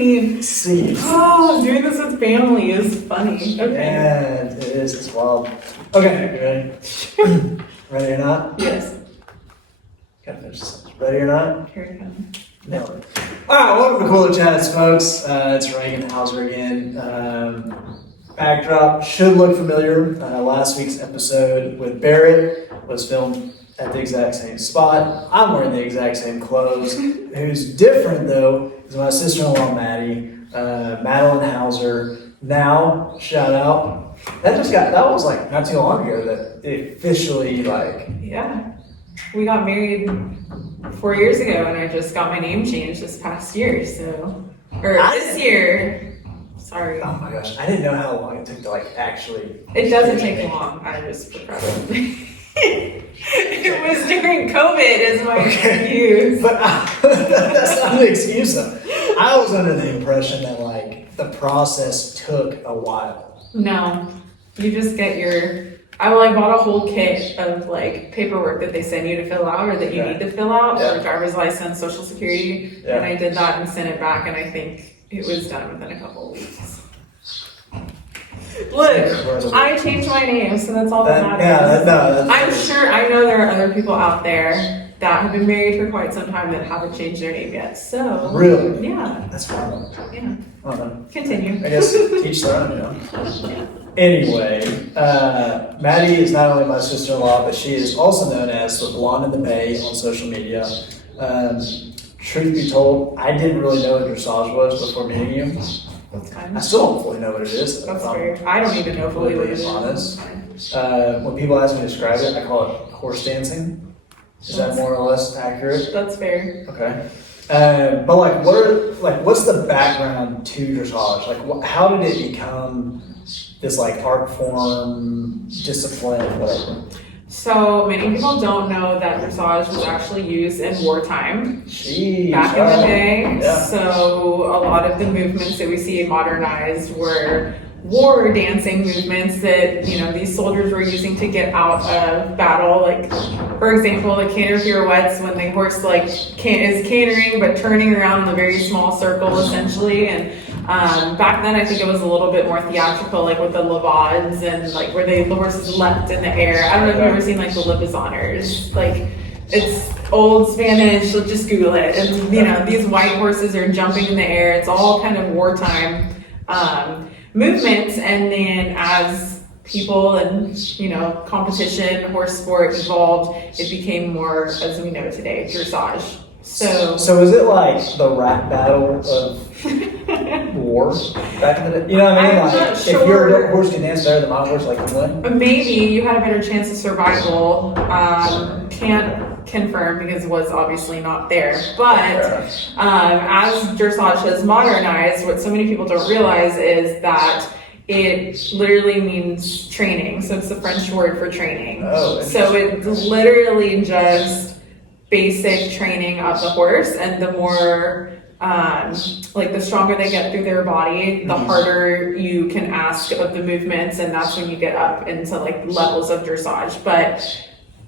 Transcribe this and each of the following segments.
Scene. Oh, doing this with family is funny. Okay. Yeah, it is. It's wild. Okay, you ready? Ready or not? Yes. Gotta finish this. Ready or not? Here it comes. No. All right, welcome to Cooler Chats, folks. It's Reagan Hauser again. Backdrop should look familiar. Last week's episode with Barrett was filmed at the exact same spot. I'm wearing the exact same clothes. Who's different though is my sister-in-law Maddie, Madeline Hauser. Now, shout out. That was like not too long ago that it officially Yeah. We got married 4 years ago, and I just got my name changed this past year. This year. Sorry. Oh my gosh, I didn't know how long it took to actually. It doesn't take long. I just procrastinated. It was during COVID, is my excuse. But that's not an excuse though. I was under the impression that the process took a while. No, you just get I bought a whole kit of paperwork that they send you to fill out or that you need to fill out, for driver's license, social security, and I did that and sent it back, and I think it was done within a couple of weeks. Look, I changed my name, so that's all that matters. I'm sure, I know there are other people out there that have been married for quite some time that haven't changed their name yet, so. Really? Yeah. That's fine. Yeah. Oh, no. Continue. I guess teach their own, Yeah. Anyway, Maddie is not only my sister-in-law, but she is also known as the Blonde in the Bay on social media. Truth be told, I didn't really know what dressage was before meeting you. That's fine. I still don't fully know what it is. That's fair. I don't even know fully what it is. Honest. When people ask me to describe it, I call it horse dancing. Is that more or less accurate? That's fair. Okay. But what's the background to dressage? How did it become this art form, discipline, whatever? So many people don't know that dressage was actually used in wartime. Jeez, back in the day. Yeah. So a lot of the movements that we see modernized were war dancing movements that these soldiers were using to get out of battle. For example, the canter pirouettes when the horse is cantering but turning around in a very small circle essentially. And back then I think it was a little bit more theatrical, with the levades and where the horses leapt in the air. I don't know if you've ever seen the Lipizaners. It's old Spanish, so just Google it. And these white horses are jumping in the air. It's all kind of wartime movements. And then as people and competition, horse sport evolved, it became more as we know today, dressage. So is it the rap battle of war back in the day? You know what I mean? I'm not sure. If your horse can dance better than my horse, you win? Maybe you had a better chance of survival. Can't confirm because it was obviously not there. But as dressage has modernized, what so many people don't realize is that it literally means training. So it's the French word for training. Oh, so it's literally just basic training of the horse, and the more the stronger they get through their body, the harder you can ask of the movements, and that's when you get up into levels of dressage. But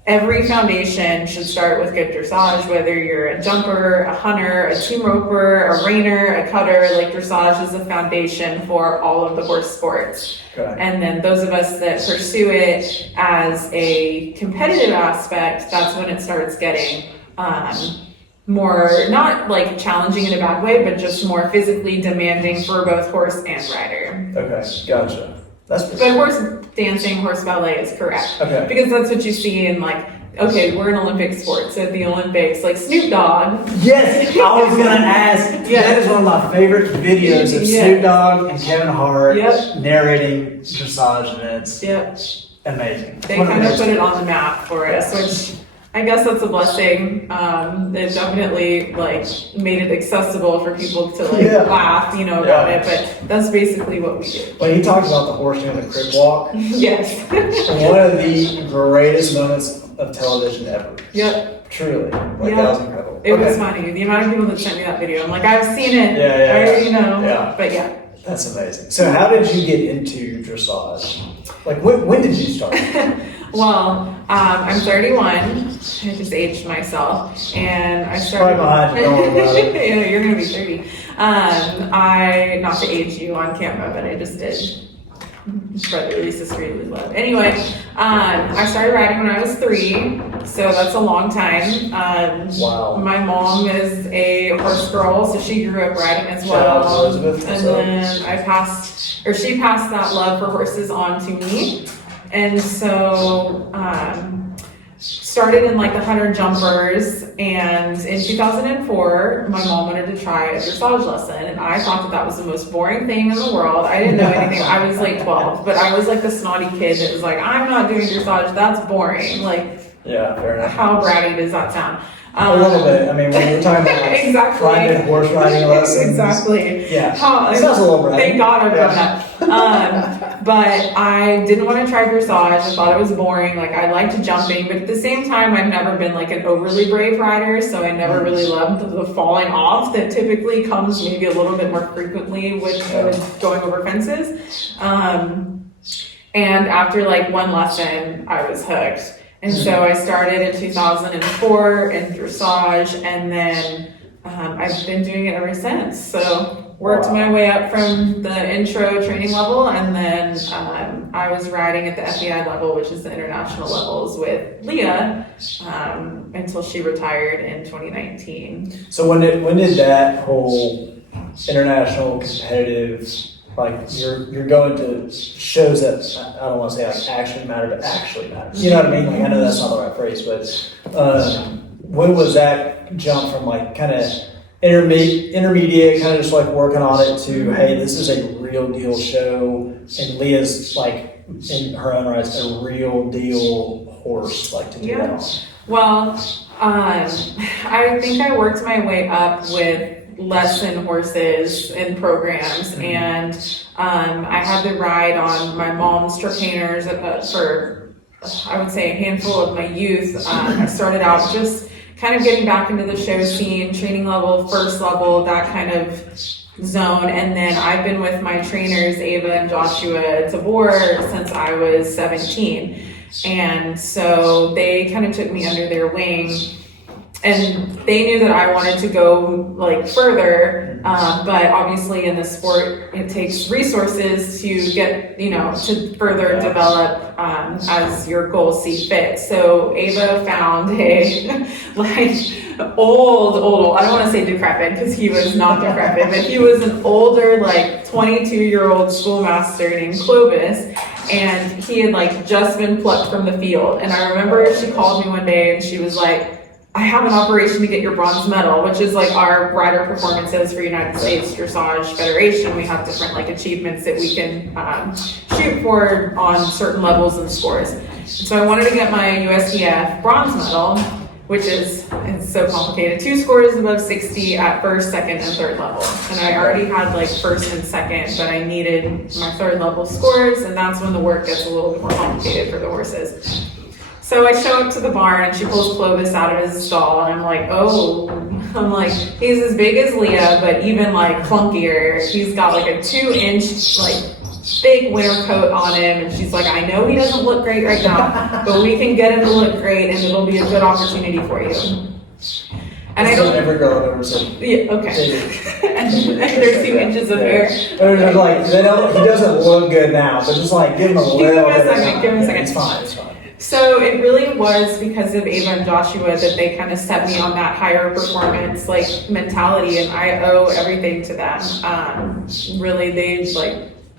every foundation should start with good dressage, whether you're a jumper, a hunter, a team roper, a reiner, a cutter. Dressage is the foundation for all of the horse sports. Okay. And then those of us that pursue it as a competitive aspect, that's when it starts getting more, not challenging in a bad way, but just more physically demanding for both horse and rider. Okay, gotcha. But horse dancing, horse ballet is correct. Okay. Because that's what you see in we're an Olympic sport, so at the Olympics, Snoop Dogg. Yes, I was gonna ask. That is one of my favorite videos of Snoop Dogg and Kevin Hart narrating dressage events. Yep. Amazing. They kind of put it on the map for us, which I guess that's a blessing. It definitely made it accessible for people to laugh, about it. But that's basically what we do. But he talked about the horse doing the crip walk. Yes. One of the greatest moments of television ever. Yep. Truly. That was incredible. It was funny. The amount of people that sent me that video, I'm I've seen it. Yeah. But yeah. That's amazing. So how did you get into dressage? When did you start? I'm 31. I just aged myself, and I started. Probably behind you, don't worry about it. Yeah, you're gonna be 30. I not to age you on camera, but I just did. Brotherly, sisterly love. Anyway, I started riding when I was 3, so that's a long time. Wow. My mom is a horse girl, so she grew up riding as Shout out to well. Elizabeth. And then she passed that love for horses on to me. And so, started in like the 100 jumpers, and in 2004 my mom wanted to try a dressage lesson, and I thought that was the most boring thing in the world. I didn't know anything. I was like 12, but I was like the snotty kid that was like, I'm not doing dressage, that's boring. Like, Yeah, fair enough. how bratty does that sound? A little bit. I mean, when we're talking about like Exactly. private horse riding lessons. Exactly. Yeah. How, It sounds a little bratty. Thank God I've done that. But I didn't want to try dressage. I thought it was boring. Like, I liked jumping, but at the same time, I've never been like an overly brave rider, so I never really loved the falling off that typically comes maybe a little bit more frequently with going over fences. And after like one lesson, I was hooked. And so I started in 2004 in dressage, and then I've been doing it ever since. So worked my way up from the intro training level, and then I was riding at the FEI level, which is the international levels, with Leah until she retired in 2019. So when did that whole international competitive, like you're going to shows that I don't want to say like actually matter, but actually matter. You know what I mean? Like, I know that's not the right phrase, but when was that jump from like kind of intermediate, kind of just like working on it, to hey, this is a real deal show, and Leah's like in her own right a real deal horse, like to do that on? Well, I think I worked my way up with lesson horses and programs, and I had to ride on my mom's trainers for I would say a handful of my youth. I started out just kind of getting back into the show scene, training level, first level, that kind of zone, and then I've been with my trainers Ava and Joshua Tabor since I was 17, and so they kind of took me under their wing. And they knew that I wanted to go like further, but obviously in the sport, it takes resources to get, to further develop as your goals see fit. So Ava found a old, I don't want to say decrepit because he was not decrepit, but he was an older, 22-year-old schoolmaster named Clovis. And he had just been plucked from the field. And I remember she called me one day and she was like, I have an operation to get your bronze medal, which is our rider performances for United States Dressage Federation. We have different achievements that we can shoot for on certain levels and scores. And so I wanted to get my USDF bronze medal, which it's so complicated. 2 scores above 60 at first, second, and third level. And I already had first and second, but I needed my third level scores, and that's when the work gets a little bit more complicated for the horses. So I show up to the barn and she pulls Clovis out of his stall, and I'm like, he's as big as Leah, but even clunkier. He's got a 2-inch thick winter coat on him, and she's like, I know he doesn't look great right now, but we can get him to look great, and it'll be a good opportunity for you. And I don't. Every girl I've ever seen. Yeah, okay. and there's 2 inches of hair. They're he doesn't look good now, but just give him a little bit. Give him a second. It's fine. So it really was because of Ava and Joshua that they kind of set me on that higher performance mentality, and I owe everything to them. Really, they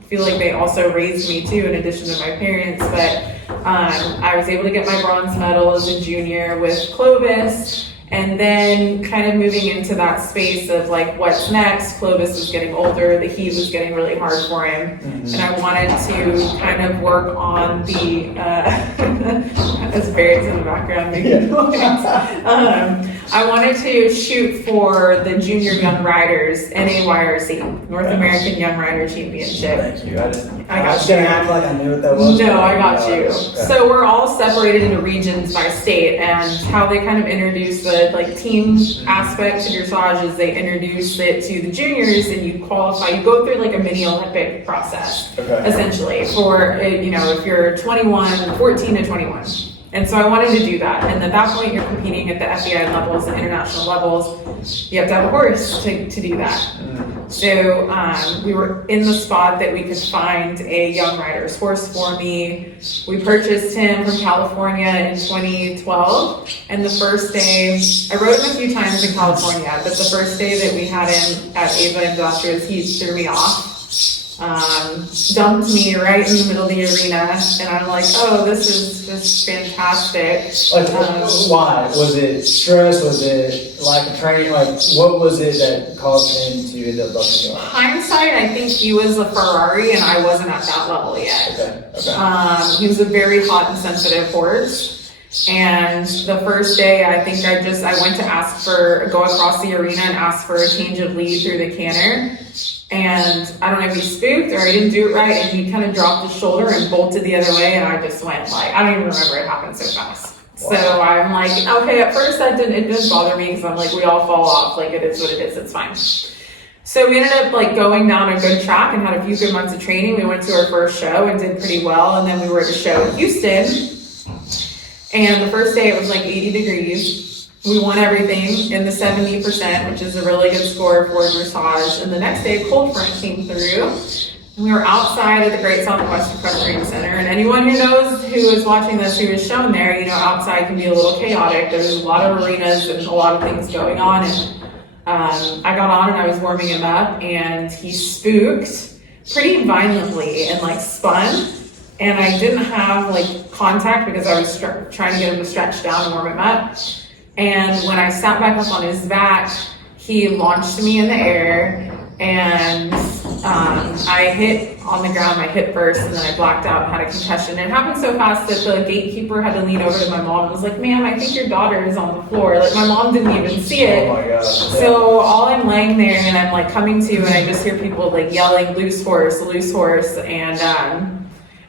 feel like they also raised me too, in addition to my parents. But I was able to get my bronze medal as a junior with Clovis. And then kind of moving into that space of what's next. Clovis was getting older, the heat was getting really hard for him. Mm-hmm. And I wanted to kind of work on the, as Barrett's in the background making noise. I wanted to shoot for the Junior Young Riders NAYRC, North American Young Rider Championship. Thank you. I was going to act like I knew what that was. No, I got you. Okay. So we're all separated into regions by state, and how they kind of introduce the the like team aspect to dressage is they introduce it to the juniors, and you qualify. You go through like a mini Olympic process, essentially, for if you're 21, 14 to 21. And so I wanted to do that. And at that point, you're competing at the FEI levels, the international levels. You have to have a horse to do that. So we were in the spot that we could find a young rider's horse for me. We purchased him from California in 2012. And the first day, I rode him a few times in California, but the first day that we had him at Ava and Joshua's, he threw me off. Dumped me right in the middle of the arena, and I'm like, oh, this is just fantastic. Like, why? Was it stress? Was it lack of training? Like, what was it that caused him to end up bumping you off? Hindsight, I think he was a Ferrari, and I wasn't at that level yet. Okay. He was a very hot and sensitive horse. And the first day, I think I went to go across the arena and ask for a change of lead through the canter. And I don't know if he spooked or I didn't do it right, and he kind of dropped his shoulder and bolted the other way, and I just went like, I don't even remember it happened so fast. Wow. So I'm like, okay, at first it didn't bother me because I'm like, we all fall off, like it is what it is, it's fine. So we ended up like going down a good track and had a few good months of training. We went to our first show and did pretty well, and then we were at a show in Houston. And the first day it was like 80 degrees. We won everything in the 70%, which is a really good score for dressage. And the next day a cold front came through. And we were outside at the Great Southwest Equestrian Center. And anyone who knows who is watching this, who is shown there, outside can be a little chaotic. There's a lot of arenas and a lot of things going on. And I got on and I was warming him up, and he spooked pretty violently and like spun. And I didn't have like contact because I was trying to get him to stretch down and warm him up. And when I sat back up on his back, he launched me in the air, and I hit on the ground, my hip first, and then I blacked out and had a concussion. It happened so fast that the gatekeeper had to lean over to my mom and was like, ma'am, I think your daughter is on the floor. Like, my mom didn't even see it. Oh my God. So all I'm laying there, and I'm like coming to, and I just hear people like yelling, loose horse, and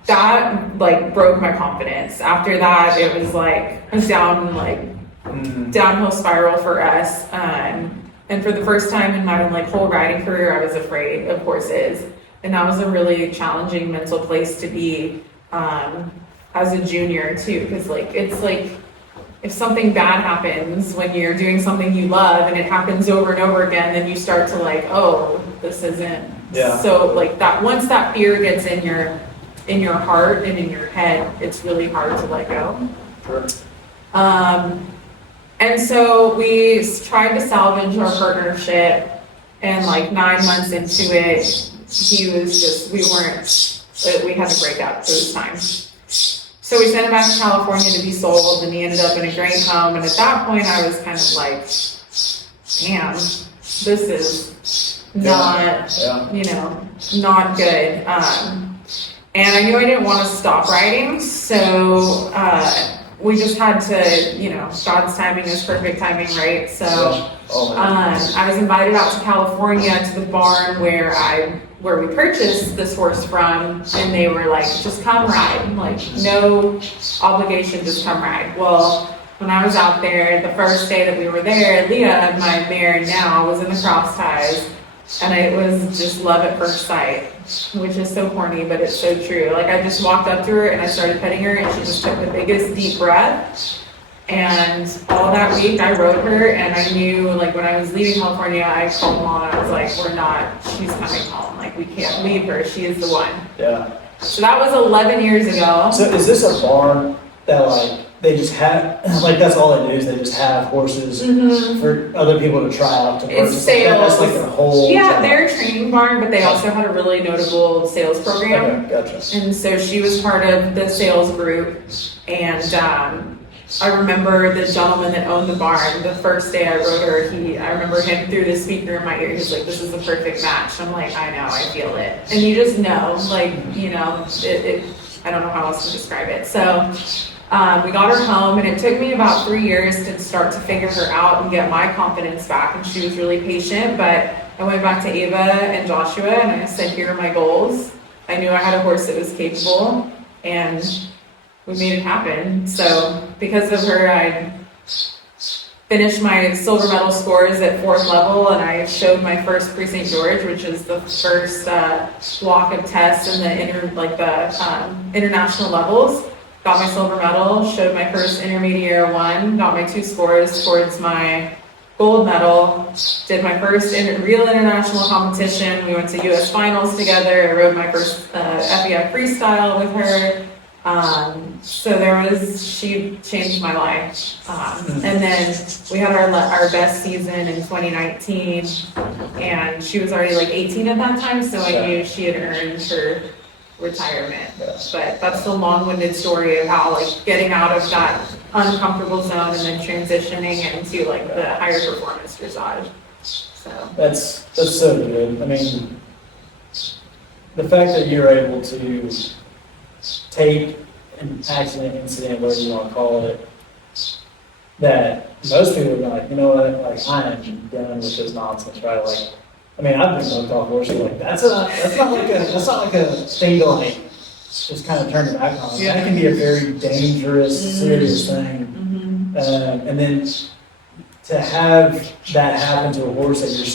that like broke my confidence. After that, it was like, I was down like downhill spiral for us. And for the first time in my like whole riding career, I was afraid of horses. And that was a really challenging mental place to be as a junior too, because like it's like if something bad happens when you're doing something you love and it happens over and over again, then you start to like, oh, this isn't. Yeah. So like that, once that fear gets in your heart and in your head, it's really hard to let go. Sure. And so we tried to salvage our partnership, and like 9 months into it, we had to break up. It was time. So we sent him back to California to be sold, and he ended up in a great home. And at that point, I was kind of like, damn, this is not, not good. And I knew I didn't want to stop riding, so we just had to, God's timing is perfect timing, right? So I was invited out to California to the barn where we purchased this horse from, and they were like, just come ride, like no obligation, just come ride. Well, when I was out there, the first day that we were there, Leah, my mare now, was in the cross ties, and it was just love at first sight, which is so corny, but it's so true. Like, I just walked up to her and I started petting her, and she just took the biggest deep breath. And all that week I rode her, and I knew, like, when I was leaving California, I called Mom and I was like, she's coming home. Like, we can't leave her. She is the one. Yeah. So that was 11 years ago. So is this a barn that, like, they just have, like, that's all they do is they just have horses for other people to try out to purchase? It's sales. That's like their whole job. They're a training barn, but they also had a really notable sales program. Okay, gotcha. And so she was part of the sales group, and I remember the gentleman that owned the barn, the first day I rode her, I remember him through the speaker in my ear, he's like, this is a perfect match. I'm like, I know, I feel it. And you just know, like, I don't know how else to describe it. So we got her home, and it took me about 3 years to start to figure her out and get my confidence back, and she was really patient. But I went back to Ava and Joshua, and I said, here are my goals. I knew I had a horse that was capable, and we made it happen. So because of her, finished my silver medal scores at 4th level, and I showed my first pre-St. George, which is the first block of tests in the international levels. Got my silver medal, showed my first intermediate 1, got my 2 scores towards my gold medal, did my first real international competition. We went to US finals together. I rode my first FEI freestyle with her. She changed my life. And then we had our best season in 2019, and she was already like 18 at that time, so I knew she had earned her retirement. But that's the long-winded story of how like getting out of that uncomfortable zone and then transitioning into like the higher performance dressage. So that's so good. I mean, the fact that you're able to take an accident, incident, whatever you want to call it, that most people are like, you know what, like I am done with this nonsense, right? Like, I mean, I've been hooked off horses, like that's not like a thing to like just kind of turn your back on. Yeah. That can be a very dangerous, serious thing. And then to have that happen to a horse that you're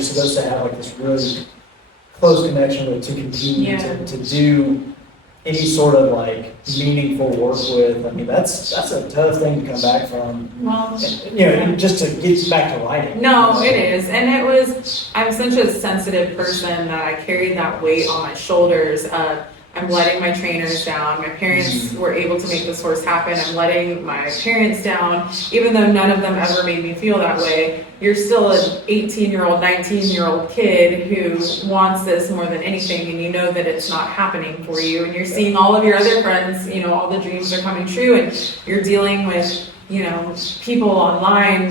supposed to have like this really close connection with, to continue to do any sort of like meaningful work with. I mean, that's a tough thing to come back from. Well, just to get back to riding. No, it is. And I'm such a sensitive person that I carried that weight on my shoulders. I'm letting my trainers down. My parents were able to make this horse happen. I'm letting my parents down. Even though none of them ever made me feel that way, you're still an 18-year-old, 19-year-old kid who wants this more than anything, and you know that it's not happening for you. And you're seeing all of your other friends, all the dreams are coming true, and you're dealing with, people online,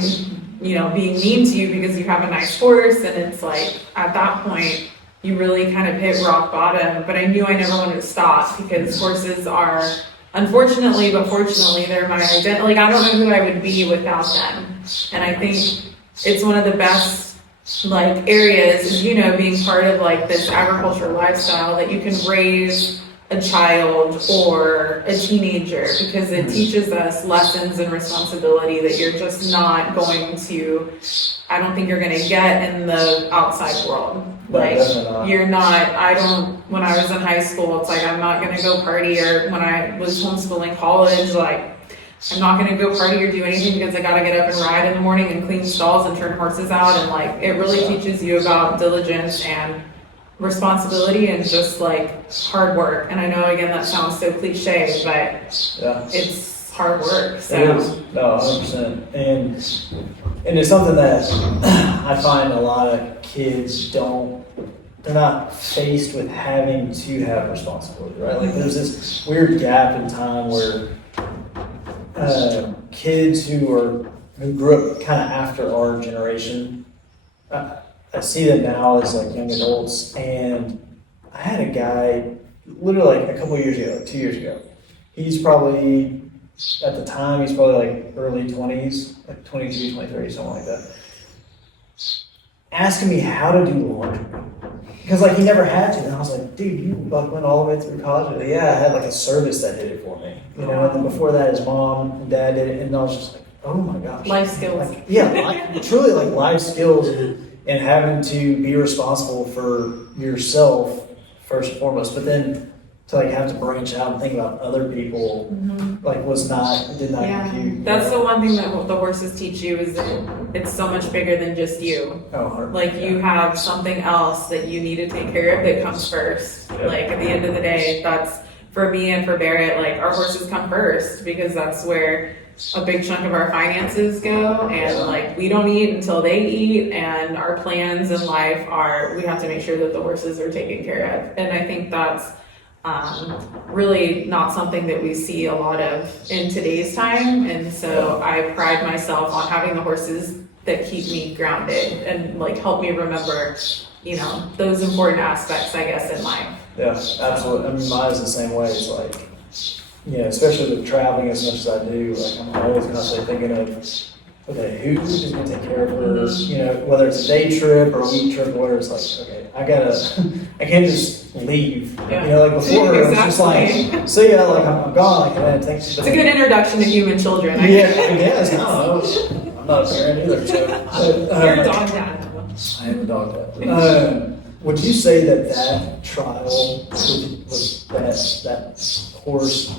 being mean to you because you have a nice horse. And it's like, at that point, you really kind of hit rock bottom. But I knew I never wanted to stop, because horses are, unfortunately, but fortunately, they're my identity. Like, I don't know who I would be without them. And I think it's one of the best, like, areas is, being part of, like, this agriculture lifestyle, that you can raise a child or a teenager, because it teaches us lessons and responsibility that you're just not going to, I don't think you're going to get in the outside world. Like, when I was in high school, it's like, I'm not going to go party, or when I was homeschooling college, like, I'm not going to go party or do anything because I got to get up and ride in the morning and clean stalls and turn horses out. And like, it really teaches you about diligence and responsibility and just like hard work. And I know, again, that sounds so cliche, but it's hard work. So. It is. No, 100%. And it's something that I find a lot of kids they're not faced with having to have responsibility, right? Like, there's this weird gap in time where kids who grew up kind of after our generation, I see them now as like young adults. And I had a guy literally like a couple of years ago, 2 years ago. He's probably, at the time, he's probably like early 20s, like 22, 23, something like that. Asking me how to do laundry. Because like he never had to. And I was like, dude, you like went all the way through college? Like, yeah, I had like a service that did it for me. And then before that, his mom and dad did it. And I was just like, oh my gosh. Life skills. Like, truly like life skills, and having to be responsible for yourself first and foremost. But then to like have to branch out and think about other people, like did not compute. That's the one thing that the horses teach you, is that it's so much bigger than just you. Like, you have something else that you need to take care of that comes first. Like, at the end of the day, that's, for me and for Barrett, like, our horses come first, because that's where a big chunk of our finances go, and like, we don't eat until they eat, and our plans in life we have to make sure that the horses are taken care of. And I think that's really not something that we see a lot of in today's time. And so I pride myself on having the horses that keep me grounded and like help me remember, those important aspects, I guess, in life. Yeah, absolutely. I mean, mine's the same way. It's like, especially with traveling as much as I do, like, I'm always constantly thinking of, okay, who's just going to take care of her? Whether it's a day trip or a week trip or whatever, it's like, okay, I I can't just leave. Yeah. You know, like before it was just Exactly. like, see ya, like I'm gone, like, and thanks. It's a good introduction to human children. I Yeah, think. I guess. I don't know. I'm not a parent either, so. You're a dog dad. I am a dog dad. Would you say that trial with that horse,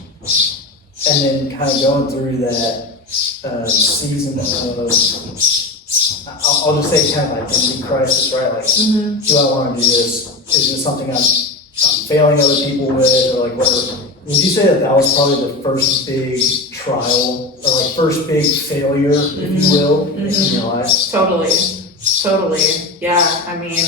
and then kind of going through that season of, I'll just say kind of like identity crisis, right? Like, do I want to do this? Is this something I'm failing other people with, or like whatever? Would you say that was probably the first big trial, or like first big failure, if you will, in your life? Totally. Yeah, I mean,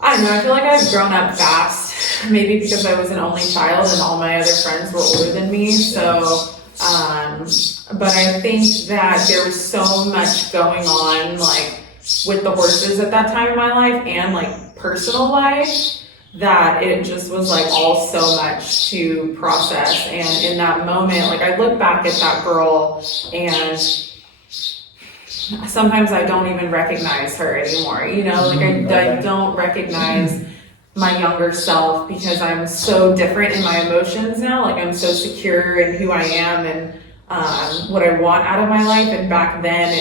I don't know, I feel like I've grown up fast, maybe because I was an only child and all my other friends were older than me, so, but I think that there was so much going on, like, with the horses at that time in my life and, like, personal life, that it just was, like, all so much to process, and in that moment, like, I look back at that girl, and sometimes I don't even recognize her anymore, you know, like I don't recognize my younger self because I'm so different in my emotions now. Like I'm so secure in who I am and what I want out of my life. And back then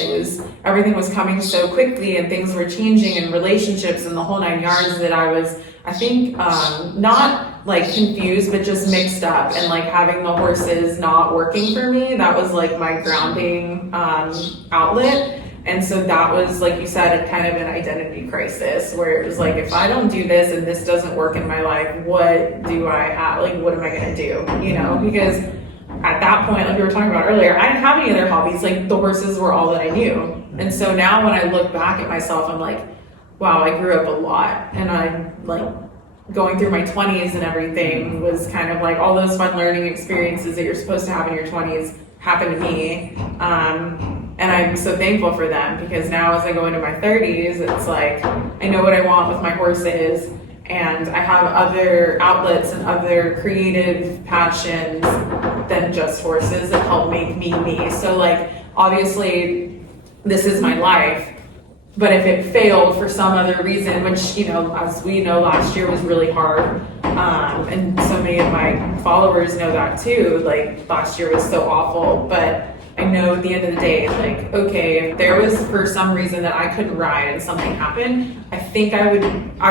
everything was coming so quickly and things were changing and relationships and the whole 9 yards that I think, not like confused, but just mixed up, and like having the horses not working for me, that was like my grounding outlet. And so that was, like you said, a kind of an identity crisis where it was like, if I don't do this and this doesn't work in my life, what do I have? Like, what am I going to do? You know, because at that point, like we were talking about earlier, I didn't have any other hobbies. Like the horses were all that I knew. And so now when I look back at myself, I'm like, wow, I grew up a lot. And I like going through my 20s and everything was kind of like all those fun learning experiences that you're supposed to have in your 20s happened to me. And I'm so thankful for them because now as I go into my 30s, it's like I know what I want with my horses, and I have other outlets and other creative passions than just horses that help make me me. So like obviously this is my life, but if it failed for some other reason, which, you know, as we know, last year was really hard, and so many of my followers know that too, like last year was so awful, but I know at the end of the day, like, okay, if there was for some reason that I couldn't ride and something happened, I think I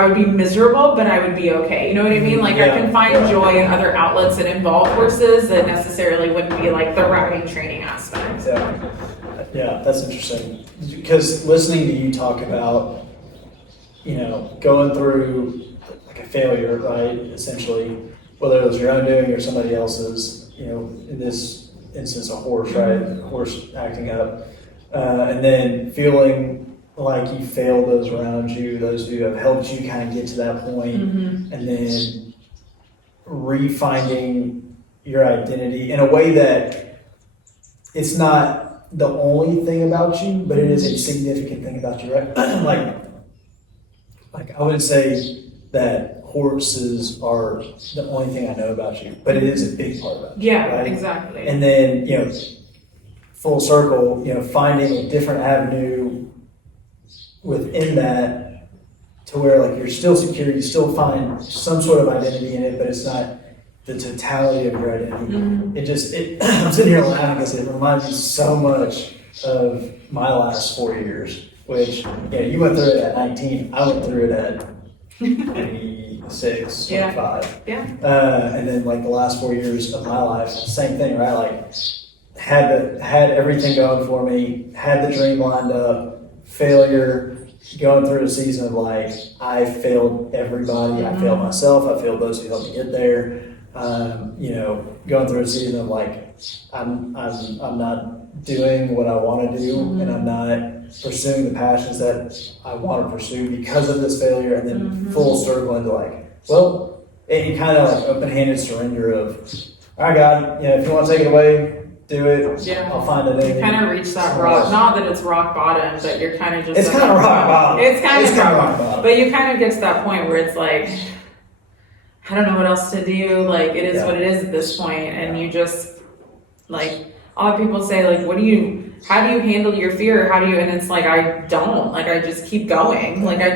would be miserable, but I would be okay. You know what I mean? Like I can find joy in other outlets that involve horses that necessarily wouldn't be like the riding training aspect. Yeah, that's interesting. Because listening to you talk about, you know, going through like a failure, right? Essentially, whether it was your own doing or somebody else's, you know, in this instance, a horse, right? A horse acting up, and then feeling like you failed those around you, those who have helped you kind of get to that point, and then refinding your identity in a way that it's not the only thing about you, but it is a significant thing about you, right? like I wouldn't say that horses are the only thing I know about you, but it is a big part of it. Yeah, right? exactly. And then, you know, full circle, you know, finding a different avenue within that to where like you're still secure, you still find some sort of identity in it, but it's not the totality of your identity. I'm sitting here laughing because it reminds me so much of my last 4 years, which, yeah, you went through it at 19, I went through it at 26, 25. Yeah. And then like the last 4 years of my life, same thing, right? Like had everything going for me, had the dream lined up, failure, going through a season of like, I failed everybody, I failed myself, I failed those who helped me get there. You know, going through a season of like, I'm not doing what I want to do, and I'm not pursuing the passions that I want to pursue because of this failure, and then full circle into like, well, you kind of like open-handed surrender of, all right, God, you know, if you want to take it away, do it. Yeah. I'll find it. You kind of reach that rock, not that it's rock bottom, but you're kind of just. It's like, kind of rock bottom. It's kind of rock bottom. But you kind of get to that point where it's like, I don't know what else to do. Like, it is what it is at this point, and you just like. A lot of people say, like, what do you how do you handle your fear? How do you, and it's like, I don't, like, I just keep going. Like, I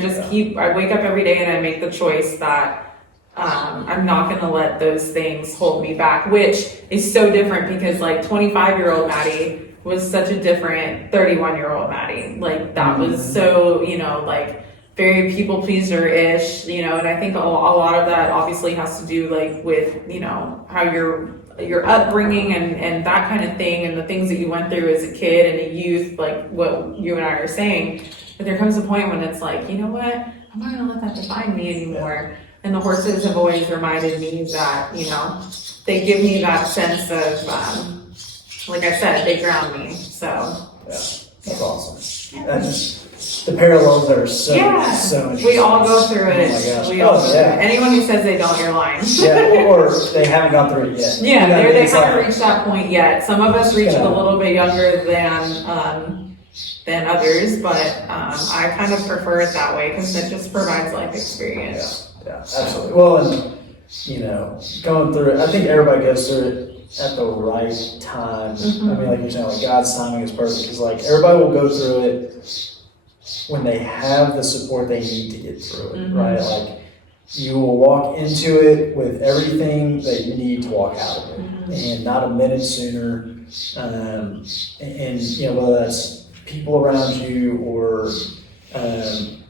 wake up every day and I make the choice that I'm not going to let those things hold me back, which is so different because like 25-year-old Maddie was such a different 31-year-old Maddie. Like, that was so, you know, like, very people pleaser-ish, you know, and I think a lot of that obviously has to do like with, you know, how your upbringing and that kind of thing, and the things that you went through as a kid and a youth, like what you and I are saying. But there comes a point when it's like, you know what, I'm not gonna let that define me anymore. And the horses have always reminded me that, you know, they give me that sense of, like I said, they ground me. So yeah, that's awesome. The parallels are so interesting. We all go through it. Oh my gosh. We all go through it. Anyone who says they don't, you're lying. Yeah, or they haven't gone through it yet. Yeah, they haven't reached that point yet. Some of us reach it a little bit younger than others, but I kind of prefer it that way because it just provides life experience. Yeah, absolutely. Well, and you know, going through it, I think everybody goes through it at the right time. I mean, like you're saying, like God's timing is perfect because like everybody will go through it when they have the support they need to get through it, right? Like you will walk into it with everything that you need to walk out of it, and not a minute sooner. And you know, whether that's people around you or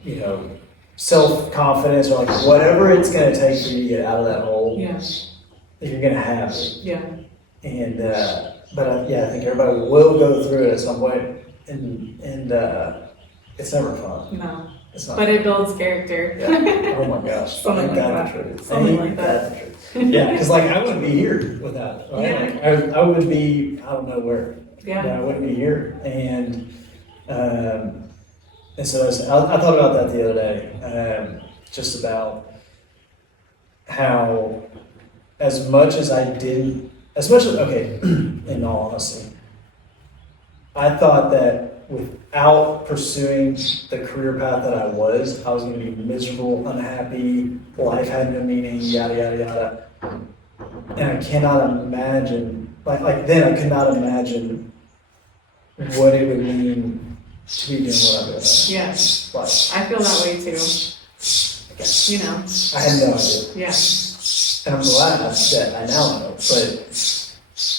you know, self-confidence or like whatever it's going to take for you to get out of that hole, you're going to have it. Yeah. And but I think everybody will go through it at some point, and it's never fun. No. It's not. But it builds character. Yeah. Oh my gosh. Something Ain't like that that. the truth? Something Ain't like that. the truth? Yeah, because like I wouldn't be here without it. Right? Yeah. Like, I would be, I don't know where. Yeah. I wouldn't be here. And so I thought about that the other day, just about how as much as I didn't, especially, okay, in all honesty, I thought that without pursuing the career path that I was going to be miserable, unhappy, life had no meaning, yada, yada, yada. And I cannot imagine, like then I could not imagine what it would mean to be doing what I'm doing. Yeah. Like, I feel that way too. You know. I had no idea. Yeah. And I'm glad that I now know. But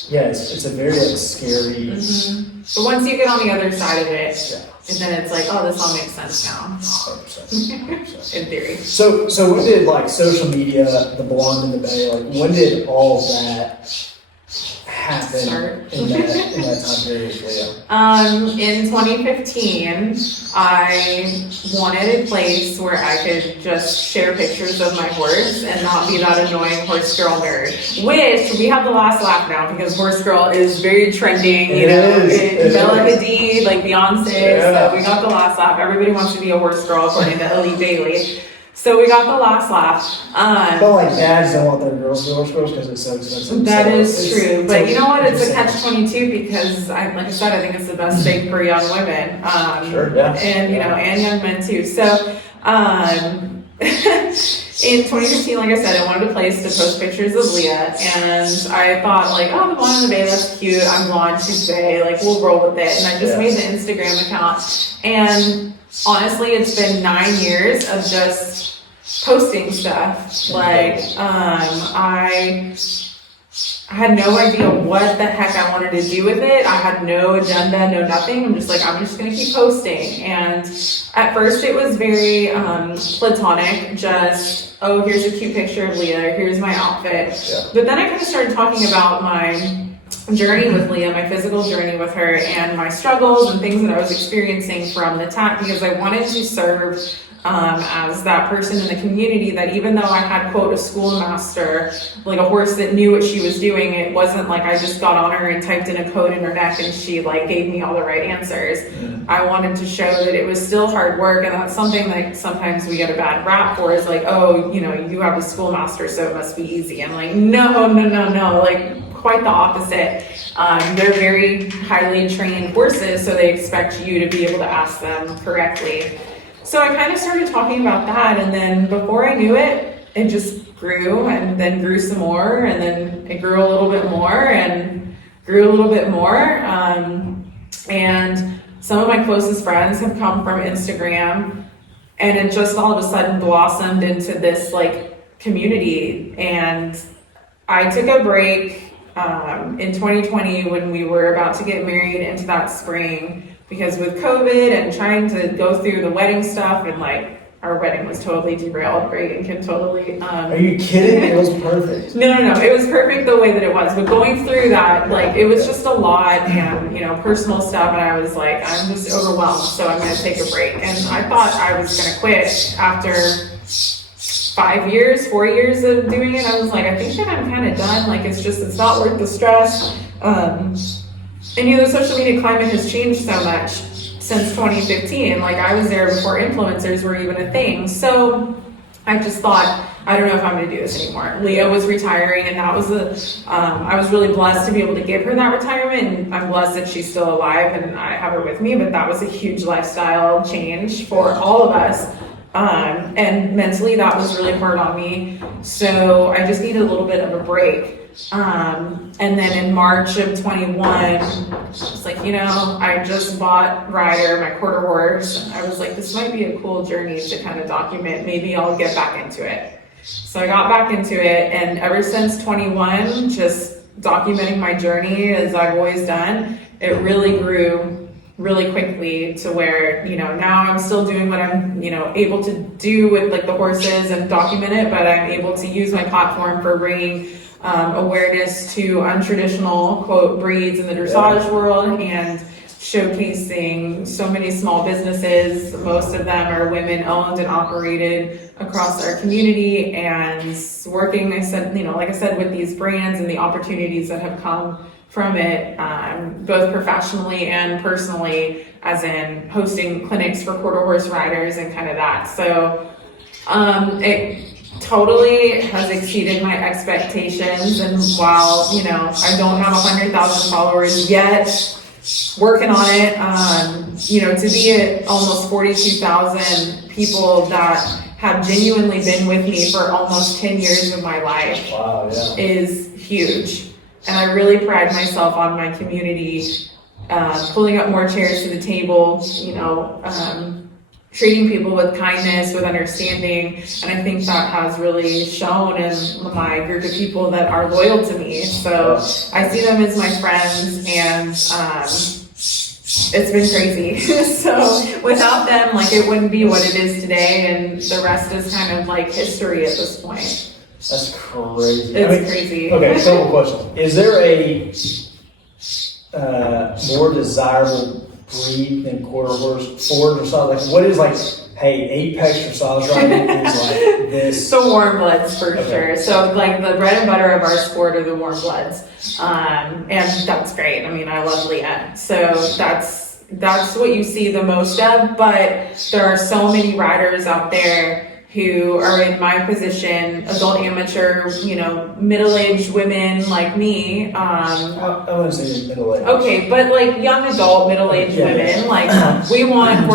yeah, it's a very like, scary. But once you get on the other side of it, Yeah. and then it's like, oh, this all makes sense now. 100%. In theory. So when did like social media, the Blonde in the Bay, like when did all of that happen in that time period for you? In 2015, I wanted a place where I could just share pictures of my horse and not be that annoying horse girl nerd. Which we have the last laugh now because horse girl is very trending. You know, Bella Hadid, like Beyonce. So we got the last laugh. Everybody wants to be a horse girl according to Ellie Bailey. So we got the last laugh. But like dads don't want their girls to be horse girls because it's so expensive. That is true, but you know what? It's a catch-22 because, like I said, I think it's the best thing for young women, Sure, yeah. and you know, and young men too. So, in 2015, like I said, I wanted a place to post pictures of Leah, and I thought like, oh, the Blonde in the Bay, that's cute. I'm blonde, she's Bay, like we'll roll with it. And I just made the Instagram account, and honestly, it's been 9 years of just posting stuff. Like, I had no idea what the heck I wanted to do with it. I had no agenda, no nothing. I'm just like, I'm just gonna keep posting. And at first it was very platonic, just, oh, here's a cute picture of Leah, here's my outfit. Yeah. But then I kind of started talking about my journey with Leah, my physical journey with her, and my struggles and things that I was experiencing from the tack, because I wanted to serve as that person in the community that even though I had, quote, a schoolmaster, like a horse that knew what she was doing, it wasn't like I just got on her and typed in a code in her neck and she like gave me all the right answers. I wanted to show that it was still hard work, and that's something like sometimes we get a bad rap for, is like, oh, you know, you have a schoolmaster so it must be easy. I'm like, no, like quite the opposite. They're very highly trained horses, so they expect you to be able to ask them correctly. So I kind of started talking about that, and then before I knew it, it just grew, and then grew some more, and then it grew a little bit more, and grew a little bit more. And some of my closest friends have come from Instagram, and it just all of a sudden blossomed into this like community. And I took a break in 2020 when we were about to get married into that spring, because with COVID and trying to go through the wedding stuff, and like our wedding was totally derailed. Reagan can totally. Are you kidding? It was perfect. No, it was perfect the way that it was. But going through that, like, it was just a lot, and personal stuff. And I was like, I'm just overwhelmed, so I'm going to take a break. And I thought I was going to quit after 4 years of doing it. I was like, I think that I'm kind of done. Like, it's not worth the stress. And the social media climate has changed so much since 2015. Like, I was there before influencers were even a thing. So I just thought, I don't know if I'm going to do this anymore. Leah was retiring, and that was I was really blessed to be able to give her that retirement. And I'm blessed that she's still alive and I have her with me. But that was a huge lifestyle change for all of us. And mentally, that was really hard on me. So I just needed a little bit of a break. And then in March of 21, I was like, I just bought Ryder, my quarter horse. And I was like, this might be a cool journey to kind of document. Maybe I'll get back into it. So I got back into it. And ever since 21, just documenting my journey as I've always done, it really grew really quickly to where, now I'm still doing what I'm, able to do with like the horses and document it, but I'm able to use my platform for bringing awareness to untraditional quote breeds in the dressage world, and showcasing so many small businesses. Most of them are women owned and operated across our community, and working, like I said, with these brands and the opportunities that have come from it, both professionally and personally, as in hosting clinics for quarter horse riders and kind of that. So it totally has exceeded my expectations. And while, I don't have 100,000 followers yet, working on it, to be at almost 42,000 people that have genuinely been with me for almost 10 years of my life. Wow, yeah. Is huge. And I really pride myself on my community, pulling up more chairs to the table, treating people with kindness, with understanding. And I think that has really shown in my group of people that are loyal to me. So I see them as my friends, and it's been crazy. So without them, like, it wouldn't be what it is today. And the rest is kind of like history at this point. That's crazy. It's crazy. Okay, simple question. Is there a more desirable breed than quarter horse for dressage? Like, what is like, hey, apex dressage riding is like this? So warm bloods for sure. So like the bread and butter of our sport are the warm bloods. And that's great. I mean, I love Leah. So that's what you see the most of, but there are so many riders out there who are in my position, adult amateur, middle-aged women like me. I wouldn't say middle-aged. Okay, but like young adult, middle-aged women, like we want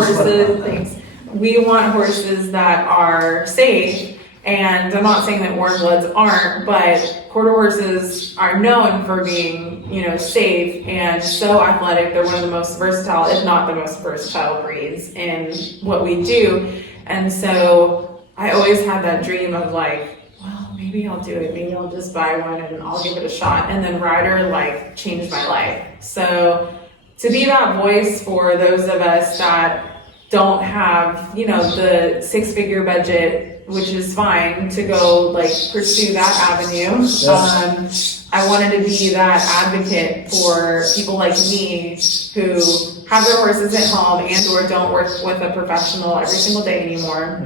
horses that are safe. And I'm not saying that warm bloods aren't, but quarter horses are known for being, safe and so athletic. They're one of the most versatile, if not the most versatile breeds in what we do. And so I always had that dream of like, well, maybe I'll do it. Maybe I'll just buy one and I'll give it a shot. And then Ryder like changed my life. So to be that voice for those of us that don't have, the 6-figure budget, which is fine, to go like pursue that avenue. Yes. I wanted to be that advocate for people like me who have their horses at home and or don't work with a professional every single day anymore,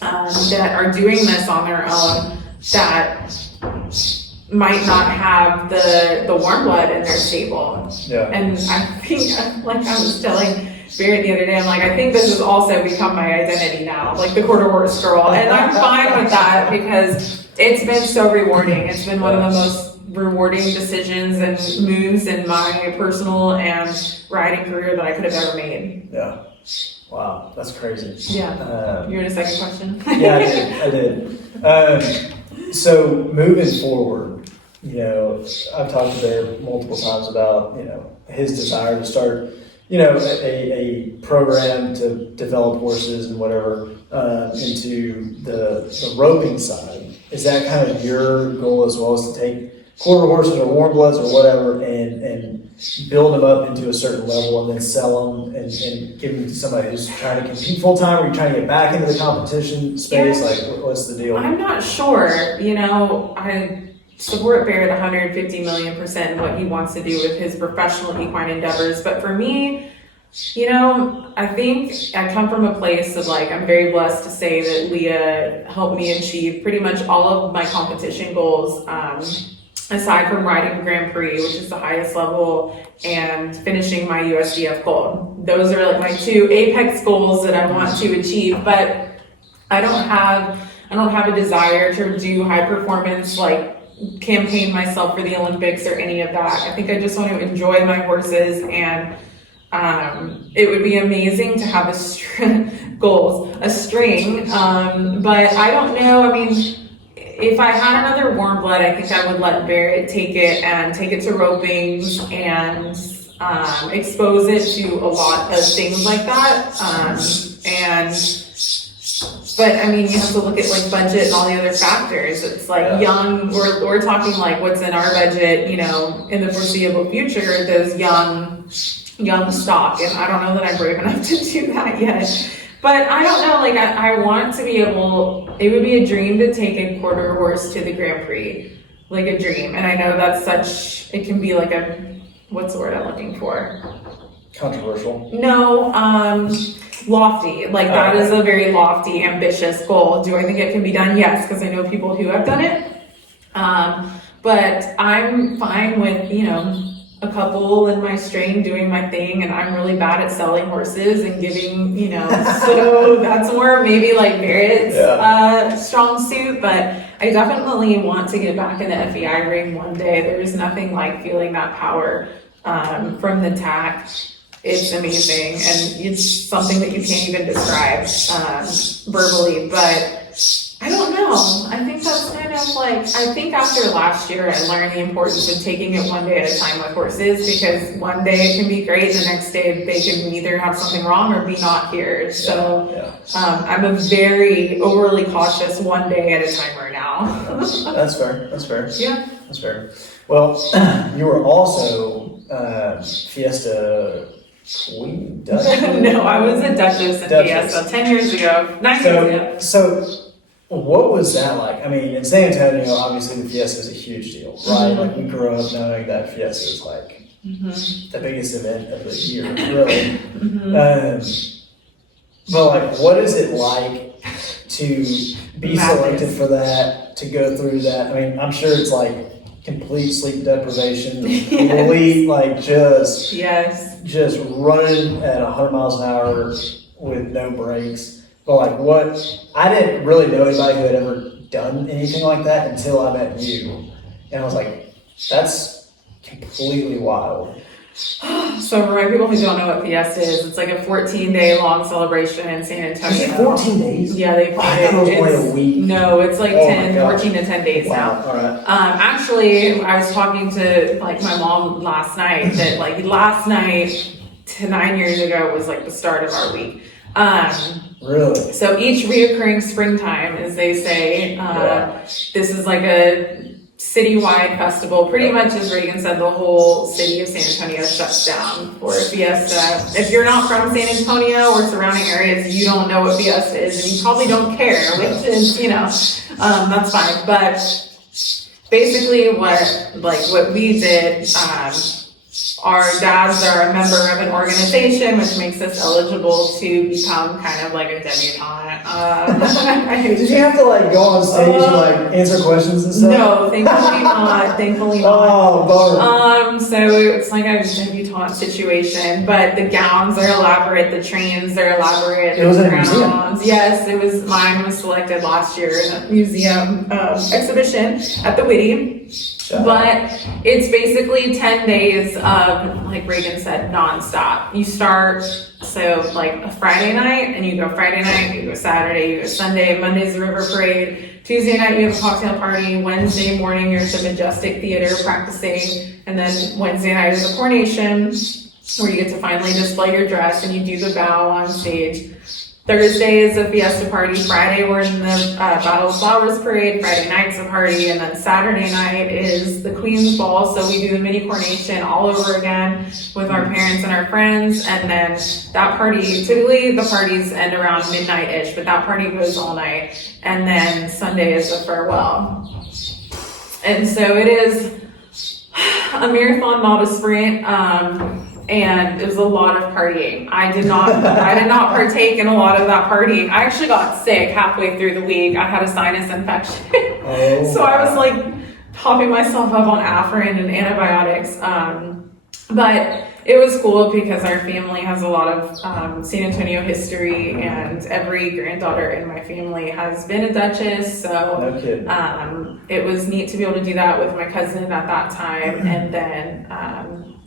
that are doing this on their own, that might not have the warm blood in their stable. Yeah. And I think, like I was telling Barrett the other day, I'm like, I think this has also become my identity now, like the quarter horse girl. And I'm fine with that because it's been so rewarding. It's been one of the most rewarding decisions and moves in my personal and riding career that I could have ever made. Yeah. Wow, that's crazy. Yeah. You had a second question? Yeah, I did. So moving forward, I've talked to Bear multiple times about, his desire to start, a program to develop horses and whatever into the roping side. Is that kind of your goal as well, is to take quarter horses or warm bloods or whatever and build them up into a certain level and then sell them and give them to somebody who's trying to compete full time, or you're trying to get back into the competition space? Yeah. Like, what's the deal? I'm not sure. I support Barrett 150 million % in what he wants to do with his professional equine endeavors. But for me, I think I come from a place of I'm very blessed to say that Leah helped me achieve pretty much all of my competition goals, aside from riding the Grand Prix, which is the highest level, and finishing my USDF gold. Those are my two apex goals that I want to achieve. But I don't have a desire to do high performance, campaign myself for the Olympics or any of that. I think I just want to enjoy my horses, and it would be amazing to have a string, but I don't know. If I had another warm blood, I think I would let Barrett take it to ropings and expose it to a lot of things like that. But you have to look at budget and all the other factors. It's young. We're talking what's in our budget, in the foreseeable future. Those young stock, and I don't know that I'm brave enough to do that yet. But I don't know. I want to be able. It would be a dream to take a quarter horse to the Grand Prix, a dream. And I know that's such. It can be what's the word I'm looking for? Controversial. No. Lofty. That is a very lofty, ambitious goal. Do I think it can be done? Yes, because I know people who have done it. But I'm fine with, a couple in my string doing my thing, and I'm really bad at selling horses and giving, so that's more maybe Barrett's strong suit. But I definitely want to get back in the FEI ring one day. There's nothing like feeling that power from the tack. It's amazing, and it's something that you can't even describe verbally. But I don't know. I think that's kind of I think after last year, I learned the importance of taking it one day at a time with horses, because one day it can be great, the next day they can either have something wrong or be not here. So I'm a very overly cautious one day at a timer now. That's fair. Yeah. That's fair. Well, you were also Fiesta Queen? No, I was a Duchess in Fiesta 10 years ago, 9 years ago. So what was that like? In San Antonio, obviously the Fiesta is a huge deal, right? Mm-hmm. We grew up knowing that Fiesta was the biggest event of the year, really. But what is it like to be selected for that, to go through that? I'm sure it's complete sleep deprivation, complete just running at 100 miles an hour with no brakes. But I didn't really know anybody who had ever done anything like that until I met you. And I was like, that's completely wild. So for my people who don't know what Fiesta is, it's a 14-day long celebration in San Antonio. Is it 14 days? Yeah, they put it. It was only a week. No, it's 14 to 10 days now. All right. Actually, I was talking to my mom last night that last night to 9 years ago was the start of our week. Really? So each reoccurring springtime, as they say, this is a citywide festival. Pretty much, as Reagan said, the whole city of San Antonio shuts down for Fiesta. If you're not from San Antonio or surrounding areas, you don't know what Fiesta is, and you probably don't care, which is, that's fine. But basically what we did, our dads are a member of an organization, which makes us eligible to become kind of a debutante. Did you have to go on stage and answer questions and stuff? No, thankfully not. Oh, bummer. So it's a debutante situation, but the gowns are elaborate, the trains are elaborate. It was in a museum. Yes, it was. Mine was selected last year in a museum exhibition at the Whitty. But it's basically 10 days of, like Reagan said, nonstop. You start, a Friday night, and you go Friday night, you go Saturday, you go Sunday, Monday's the river parade, Tuesday night you have a cocktail party, Wednesday morning you're at the Majestic Theater practicing, and then Wednesday night is a coronation, where you get to finally display your dress and you do the bow on stage. Thursday is a fiesta party. Friday we're in the Battle of Flowers parade. Friday night's a party, and then Saturday night is the Queen's Ball. So we do the mini coronation all over again with our parents and our friends. And then that party, typically the parties end around midnight-ish, but that party goes all night. And then Sunday is the farewell. And so it is a marathon, not a sprint. And it was a lot of partying. I did not partake in a lot of that partying. I actually got sick halfway through the week. I had a sinus infection. So I was like topping myself up on Afrin and antibiotics. But it was cool because our family has a lot of San Antonio history, and every granddaughter in my family has been a duchess. So No kidding. it was neat to be able to do that with my cousin at that time. And then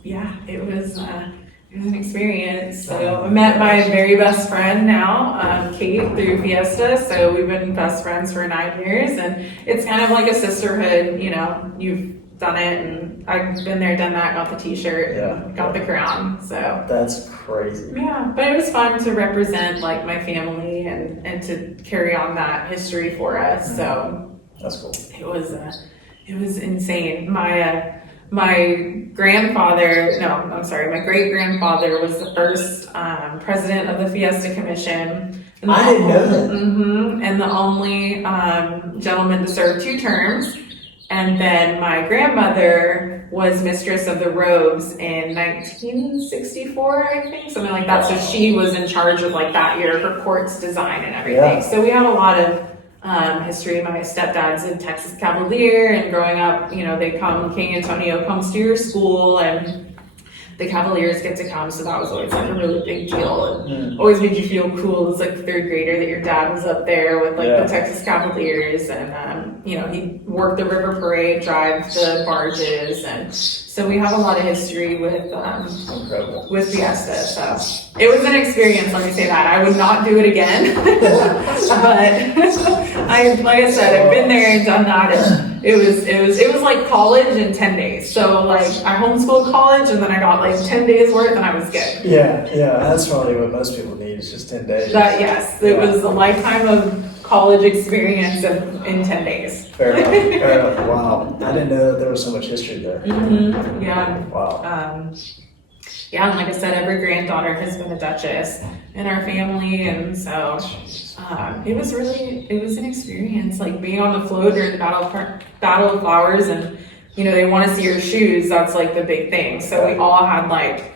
yeah, it was an experience. So I met my very best friend now, Kate, through Fiesta. So we've been best friends for 9 years, and it's kind of like a sisterhood. You know, you've done it, and I've been there, done that, got the t-shirt, got the crown. So that's crazy. Yeah, but it was fun to represent like my family and to carry on that history for us. So that's cool. It was insane. My grandfather, my great-grandfather was the first president of the Fiesta Commission. And I didn't know that. And the only gentleman to serve 2 terms. And then my grandmother was mistress of the robes in 1964, I think, something like that. So she was in charge of like that year, her court's design and everything. So we have a lot of history. My stepdad's a Texas Cavalier, and growing up, King Antonio comes to your school, and the Cavaliers get to come, so that was always like a really big deal, and always made you feel cool as like 3rd grader that your dad was up there with like the Texas Cavaliers, and he worked the river parade, drive the barges, and so we have a lot of history with Fiesta. So it was an experience, let me say that. I would not do it again. But like I said, I've been there and done that, and it was like college in 10 days. So like I homeschooled college, and then I got like 10 days worth, and I was good. Yeah, that's probably what most people need, is just 10 days. It was a lifetime of college experience in 10 days. Fair enough. Wow. I didn't know that there was so much history there. Yeah. Wow. And like I said, every granddaughter has been a duchess in our family, and so it was an experience, like being on the float during the Battle of Flowers, and they want to see your shoes. That's like the big thing. So we all had like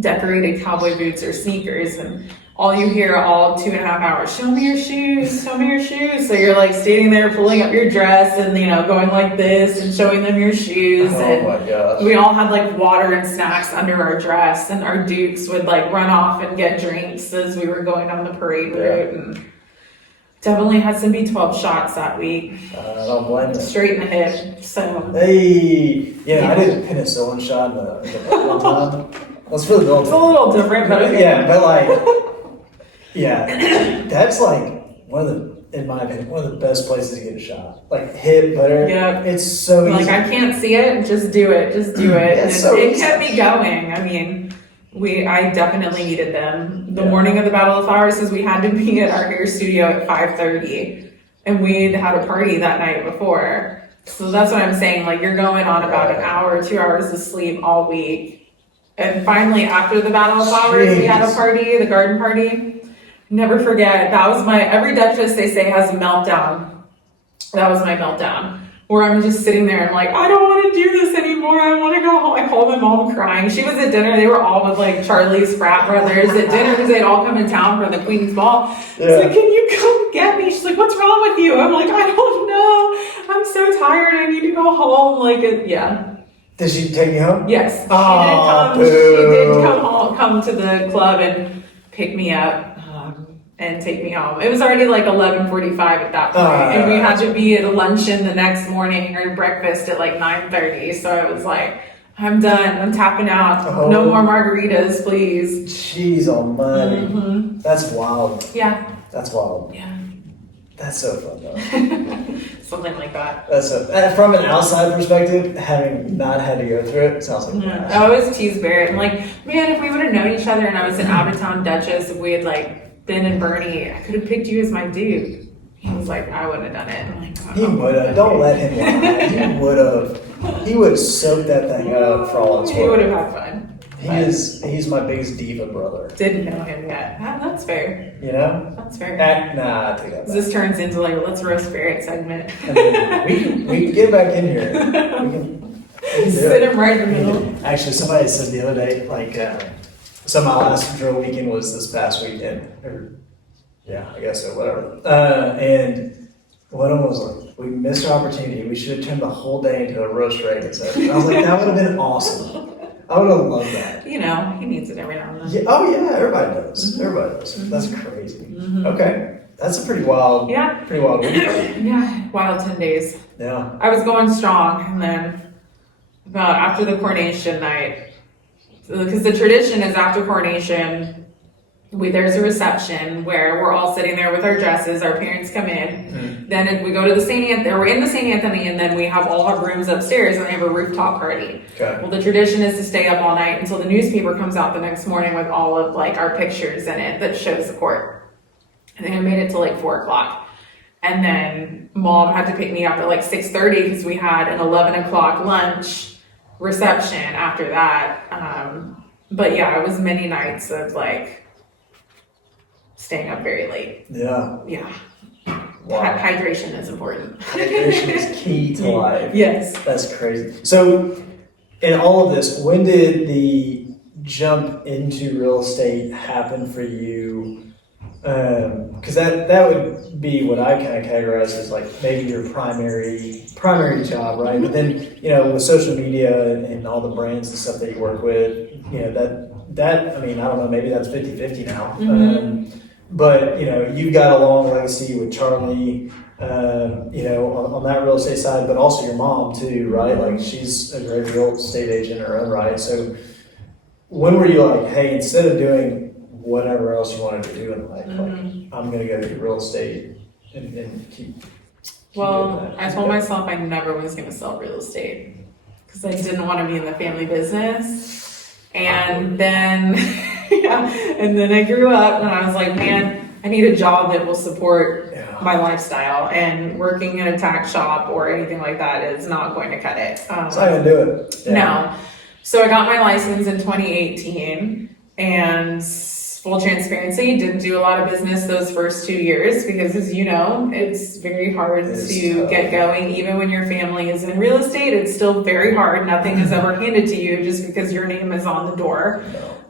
decorated cowboy boots or sneakers, and all you hear all 2.5 hours, show me your shoes, show me your shoes. So you're like standing there pulling up your dress and, going like this and showing them your shoes. Oh my gosh. We all had like water and snacks under our dress, and our dukes would like run off and get drinks as we were going down the parade route. And definitely had some B12 shots that week. I don't blame you. Straight in the hip, so. Hey, I did a penicillin shot in the one time. It's really It's a little different, but okay. That's like in my opinion, one of the best places to get a shot. Like hip, butter. Yeah. It's so easy. Like I can't see it, just do it. It kept me going. I mean, I definitely needed them. The morning of the Battle of Flowers, because we had to be at our hair studio at 5:30, and we'd had a party that night before. So that's what I'm saying. Like you're going on about an hour, 2 hours of sleep all week. And finally, after the Battle of Flowers, we had a party, the garden party. Never forget, that was every duchess, they say, has a meltdown. That was my meltdown. Where I'm just sitting there and like, I don't want to do this anymore. I want to go home. I called my mom crying. She was at dinner. They were all with like Charlie's frat brothers at dinner because they'd all come in town for the Queen's Ball. She's like, can you come get me? She's like, what's wrong with you? I'm like, I don't know. I'm so tired. I need to go home. Did she take you home? Yes. Oh, she did come to the club and pick me up and take me home. It was already like 11:45 at that point, and we had to be at a luncheon the next morning or breakfast at like 9:30. So I was like, I'm done. I'm tapping out. No more margaritas, please. Jeez almighty. That's wild. Yeah. That's wild. Yeah. That's so fun though. Something like that. From an outside perspective, having not had to go through it, sounds like that. I always tease Barrett. I'm like, man, if we would have known each other and I was an out of town Duchess, if we had like been in Bernie, I could have picked you as my dude. He was like, I wouldn't have done it. I'm like, He would have. Don't let him lie. He would have. He would have soaked that thing up for all it's worth. He would have had fun. He's my biggest diva brother. Didn't know him yet. That's fair. You know? That's fair. Nah, I take that back. This turns into like a let's roast Barrett segment. I mean, we can get back in here. We can Sit him right in the middle. Actually, somebody said the other day, like, so my last drill weekend was this past weekend. Yeah, I guess so, whatever. And one of them was like, we missed our opportunity. We should have turned the whole day into a roast rating session. I was like, that would have been awesome. I would have loved that. You know, he needs it every now and then. Yeah, oh yeah, everybody does. Mm-hmm. Everybody does. Mm-hmm. That's crazy. Mm-hmm. Okay, that's a pretty wild week. Yeah, wild 10 days. Yeah. I was going strong, and then about after the coronation night, because the tradition is after coronation, there's a reception where we're all sitting there with our dresses, our parents come in, then we go to the St. Anthony, we're in the St. Anthony, and then we have all our rooms upstairs, and they have a rooftop party. Okay. Well, the tradition is to stay up all night until the newspaper comes out the next morning with all of like our pictures in it that shows the court. I think I made it till like 4 o'clock. And then mom had to pick me up at like 6:30 because we had an 11 o'clock lunch reception after that. But yeah, it was many nights of like staying up very late. Yeah. Yeah. Wow. Hydration is important. Hydration is key to life. Yes. That's crazy. So, in all of this, when did the jump into real estate happen for you? Because that would be what I kind of categorize as like maybe your primary job, right? But then, you know, with social media and all the brands and stuff that you work with, you know, that I mean, I don't know, maybe that's 50-50 now. Mm-hmm. But, you know, you've got a long legacy with Charlie, you know, on that real estate side, but also your mom too, right? Like she's a great real estate agent in her own right. So when were you like, hey, instead of doing whatever else you wanted to do in life, like I'm going to go do real estate and keep Well, doing that. I told myself I never was going to sell real estate because I didn't want to be in the family business. And then, and then I grew up and I was like, man, I need a job that will support my lifestyle, and working in a tax shop or anything like that is not going to cut it. It's not going to do it. Yeah. No. So I got my license in 2018, and full transparency, didn't do a lot of business those first 2 years because, as you know, it's very hard to get going. Even when your family is in real estate, it's still very hard. Nothing is ever handed to you just because your name is on the door.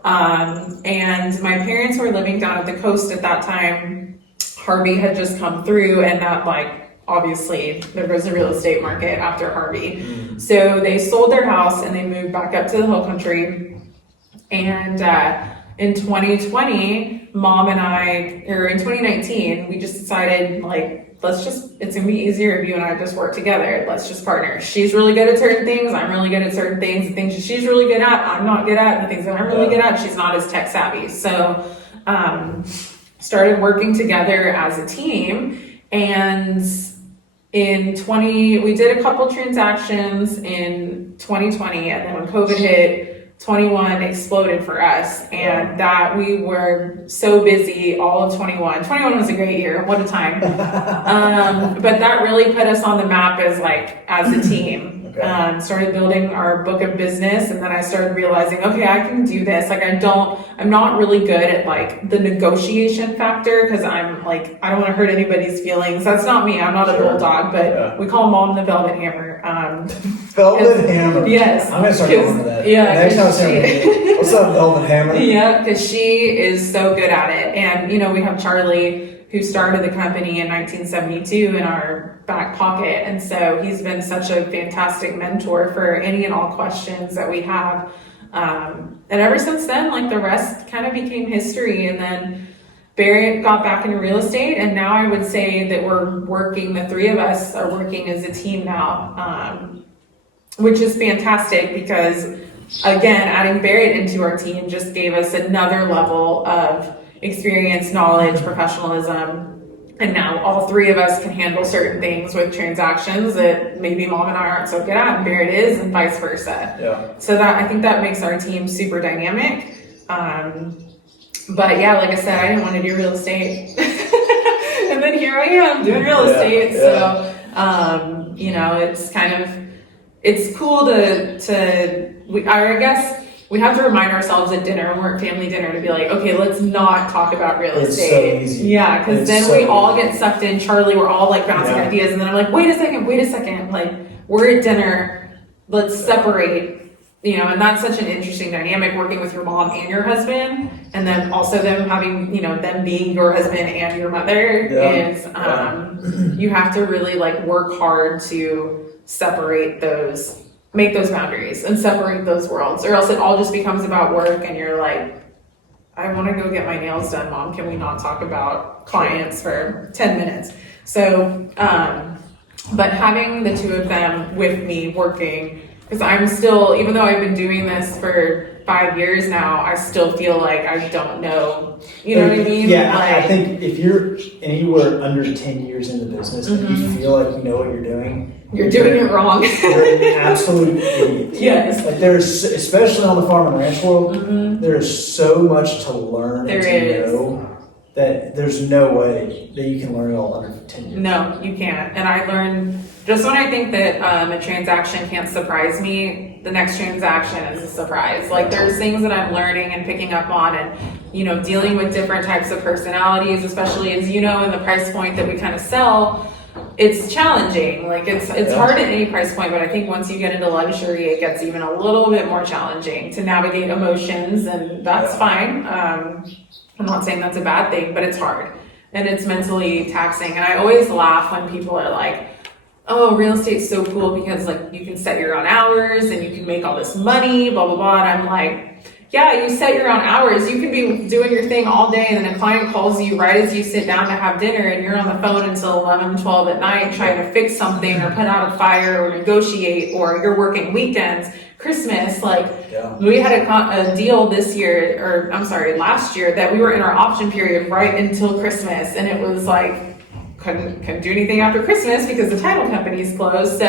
And my parents were living down at the coast at that time. Harvey had just come through, and that, like, obviously there was a real estate market after Harvey. So they sold their house and they moved back up to the hill country. And in 2020, mom and I, or in 2019, we just decided, like, it's gonna be easier if you and I just work together. Let's just partner. She's really good at certain things. I'm really good at certain things. The things that she's really good at, I'm not good at. The things that I'm really good at, she's not as tech savvy. So, started working together as a team. And we did a couple transactions in 2020, and then when COVID hit, 21 exploded for us, and that we were so busy all of 21. 21 was a great year. What a time. But that really put us on the map as a team. Started building our book of business, and then I started realizing, okay, I can do this. Like, I'm not really good at like the negotiation factor, because I'm like, I don't want to hurt anybody's feelings. That's not me. I'm not a bulldog, but we call mom the Velvet Hammer. Velvet Hammer. Yes. I'm gonna start calling her that. Yeah. Next time I say, what's up, Velvet Hammer? Yeah, because she is so good at it. And, you know, we have Charlie, who started the company in 1972, in our back pocket. And so he's been such a fantastic mentor for any and all questions that we have. And ever since then, like, the rest kind of became history. And then Barrett got back into real estate, and now I would say that the three of us are working as a team now, which is fantastic because, again, adding Barrett into our team just gave us another level of experience, knowledge, professionalism. And now all three of us can handle certain things with transactions that maybe mom and I aren't so good at, and Barrett is, and vice versa. Yeah. So that, I think that makes our team super dynamic. But yeah, like I said, I didn't want to do real estate. And then here I am doing real estate. So, you know, it's kind of, it's cool I guess we have to remind ourselves at dinner, when we're at family dinner, to be like, okay, let's not talk about real estate. It's so easy. Yeah, because then we all get sucked in. Charlie, we're all like bouncing ideas, and then I'm like, wait a second. Like, we're at dinner, let's separate. You know, and that's such an interesting dynamic, working with your mom and your husband, and then also them having, you know, them being your husband and your mother is, you have to really like work hard to separate those, make those boundaries and separate those worlds, or else it all just becomes about work and you're like, I want to go get my nails done, mom. Can we not talk about clients for 10 minutes? So, but having the two of them with me working, because I'm still, even though I've been doing this for 5 years now, I still feel like I don't know. You know what I mean? Yeah, like, I think if you're anywhere under 10 years in the business and you feel like you know what you're doing, you're doing it wrong. You're an absolute idiot. Yes. Like there's, especially on the farm and ranch world, there's so much to learn and to know that there's no way that you can learn it all under 10 years. No, you can't. And I learned, just when I think that a transaction can't surprise me, the next transaction is a surprise. Like there's things that I'm learning and picking up on, and, you know, dealing with different types of personalities, especially as you know, in the price point that we kind of sell, it's challenging. Like it's hard at any price point, but I think once you get into luxury, it gets even a little bit more challenging to navigate emotions, and that's fine. I'm not saying that's a bad thing, but it's hard and it's mentally taxing. And I always laugh when people are like, oh, real estate's so cool because like you can set your own hours and you can make all this money, blah, blah, blah. And I'm like, yeah, you set your own hours. You can be doing your thing all day, and then a client calls you right as you sit down to have dinner, and you're on the phone until 11, 12 at night trying to fix something or put out a fire or negotiate, or you're working weekends, Christmas. Like we had a deal this year, or I'm sorry, last year, that we were in our option period right until Christmas, and it was like, couldn't do anything after Christmas because the title company's closed. So,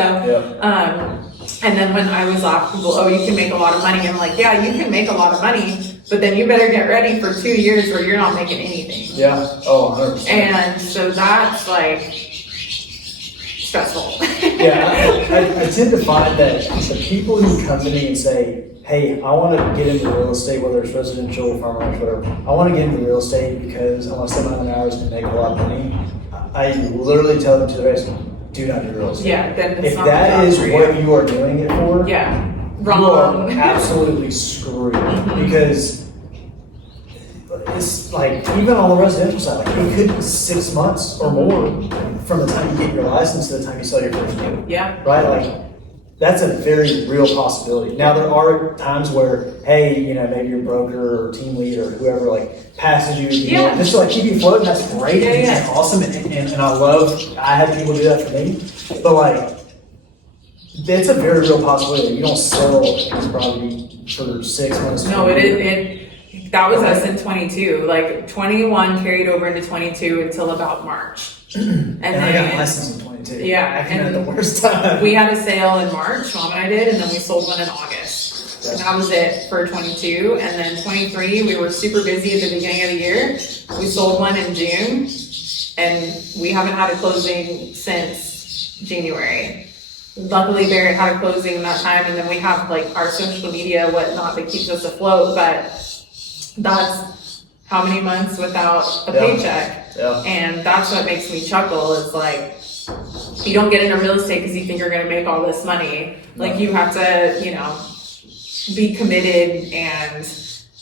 and then when I was off, people, oh, you can make a lot of money. I'm like, yeah, you can make a lot of money, but then you better get ready for 2 years where you're not making anything. Yeah. Oh, 100%. And so that's like stressful. I tend to find that the people who come to me and say, hey, I want to get into real estate, whether it's residential, farm ranch, whatever. I want to get into real estate because I want to set my own hours and make a lot of money. I literally tell them to their face, do not do real estate. Yeah, then it's if not that is for what you are doing it for, wrong. you are absolutely screwed. Because it's like, even on the residential side, like it could be 6 months or more from the time you get your license to the time you sell your first deal. Yeah. Right? Like, that's a very real possibility. Now, there are times where, hey, you know, maybe your broker or team lead or whoever like passes you, just to like keep you floating. That's great. That's awesome. And I have people do that for me. But like, it's a very real possibility. You don't sell this property for 6 months. No, that was us in 22. Like 21 carried over into 22 until about March. And then I got licensed in 22. Yeah. I had the worst time. We had a sale in March, mom and I did, and then we sold one in August. And that was it for 22. And then 23, we were super busy at the beginning of the year. We sold one in June, and we haven't had a closing since January. Luckily, Barrett had a closing in that time, and then we have like our social media, whatnot, that keeps us afloat. But that's how many months without a paycheck. Yeah. And that's what makes me chuckle, is like, you don't get into real estate because you think you're going to make all this money. Like you have to, you know, be committed, and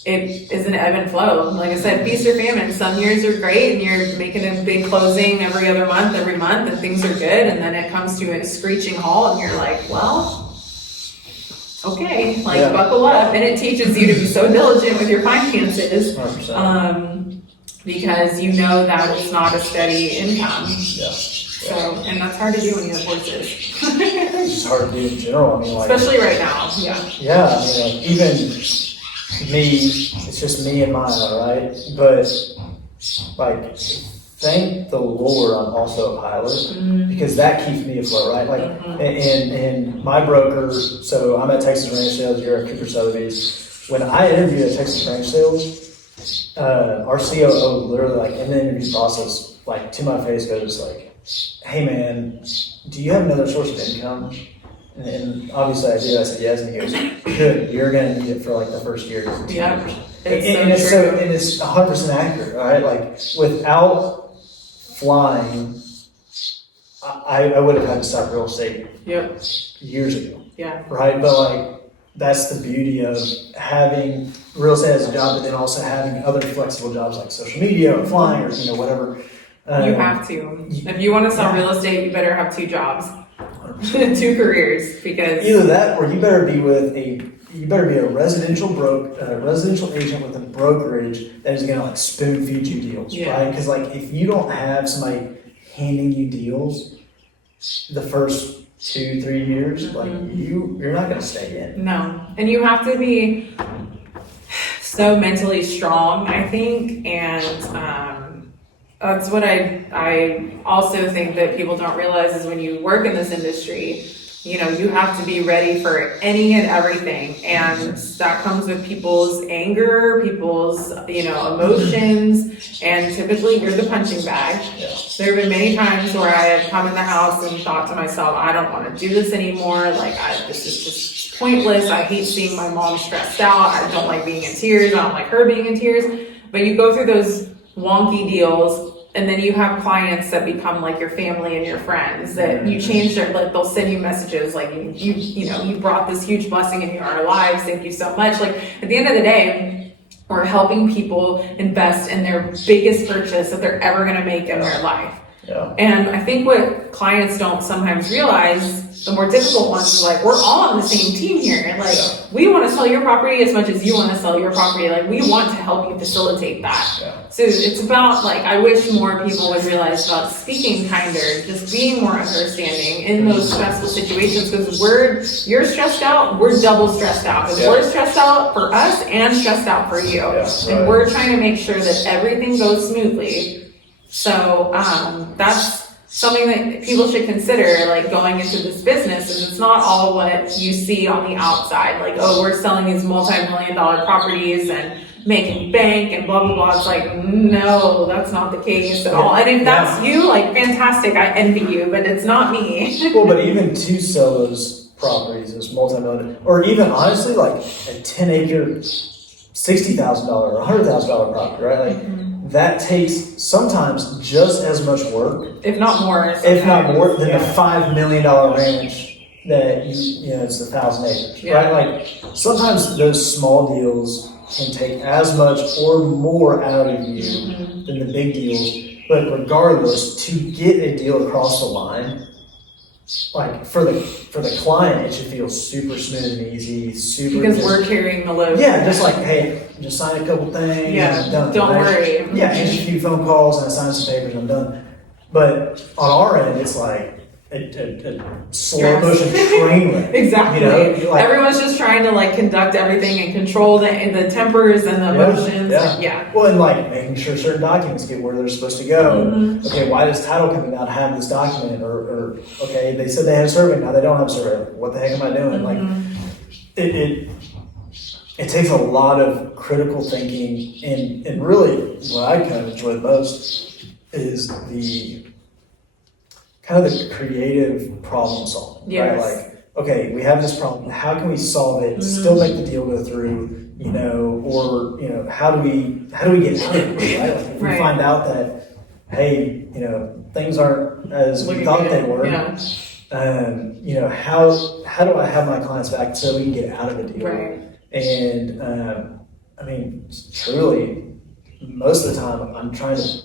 it is an ebb and flow. Like I said, feast or famine. Some years are great and you're making a big closing every other month, every month, and things are good. And then it comes to a screeching halt and you're like, well, okay, like buckle up. And it teaches you to be so diligent with your finances. 100%. Because you know that it's not a steady income. Yeah. So, and that's hard to do when you have horses. It's just hard to do in general. I mean, like, especially right now. Yeah. Yeah, I mean, like, even me, it's just me and mine, right? But like, thank the Lord I'm also a pilot, because that keeps me afloat, right? Like, and my broker, so I'm at Texas Ranch Sales here at Cooper Sotheby's. When I interviewed at Texas Ranch Sales, our COO literally, like, in the interview process, like, to my face goes like, hey man, do you have another source of income? And obviously I did. I said yes, and he goes, good, you're gonna need it for like the first year. Yeah. And it's 100% accurate, right? Like, without flying, I would have had to stop real estate years ago. Yeah. Right? But like, that's the beauty of having real estate as a job, but then also having other flexible jobs like social media or flying or, whatever. You have to. If you want to sell real estate, you better have 2 jobs, 2 careers, because either that or you better be a residential agent with a brokerage that is going to like spoon feed you deals, right? Because like, if you don't have somebody handing you deals the first 2-3 years, like you're not going to stay in. No, and you have to be so mentally strong, I think, and that's what I also think that people don't realize is when you work in this industry, you have to be ready for any and everything. And that comes with people's anger, people's, emotions, and typically you're the punching bag. Yeah. There have been many times where I have come in the house and thought to myself, I don't want to do this anymore. Like, this is just pointless. I hate seeing my mom stressed out. I don't like being in tears. I don't like her being in tears. But you go through those wonky deals, and then you have clients that become like your family and your friends that you change their, like, they'll send you messages like, you brought this huge blessing into our lives. Thank you so much. Like, at the end of the day, we're helping people invest in their biggest purchase that they're ever going to make in their life. Yeah. And I think what clients don't sometimes realize, the more difficult ones, is like, we're all on the same team here. Like, we want to sell your property as much as you want to sell your property. Like, we want to help you facilitate that. Yeah. So it's about, like, I wish more people would realize about speaking kinder, just being more understanding in those stressful situations, because you're stressed out, we're double stressed out. Because we're stressed out for us and stressed out for you. Yeah, and we're trying to make sure that everything goes smoothly. So that's something that people should consider, like, going into this business. And it's not all what you see on the outside, like, oh, we're selling these multi-million-dollar properties and making bank and blah blah blah. It's like, no, that's not the case at all. And if that's you, like, fantastic, I envy you, but it's not me. Well, but even to sell those properties, those multi-million, or even honestly, like a 10-acre, $60,000 or $100,000 property, right? Like, that takes sometimes just as much work, if not more, than the $5 million ranch that it's 1,000 acres, right? Like, sometimes those small deals can take as much or more out of you than the big deals. But regardless, to get a deal across the line, like, for the client, it should feel super smooth and easy, because we're carrying the load. Yeah, just like, hey, just sign a couple things. Yeah, and I'm done. don't worry. Yeah, answer a few phone calls and I sign some papers and I'm done. But on our end, it's like a slow motion train wreck. Exactly. Like, everyone's just trying to, like, conduct everything and control the tempers and the emotions. Yeah. Well, and like making sure certain documents get where they're supposed to go. Okay, why does title company not have this document? Or okay, they said they had a survey, now they don't have a survey. What the heck am I doing? Like, it takes a lot of critical thinking, and really what I kind of enjoy the most is the kind of the creative problem solving. Yes. Right? Like, okay, we have this problem, how can we solve it, still make the deal go through, or how do we get out of it, right? Like, if we find out that, hey, things aren't as we thought they were, how do I have my clients back so we can get out of the deal? Right. And I mean, truly, most of the time I'm trying to,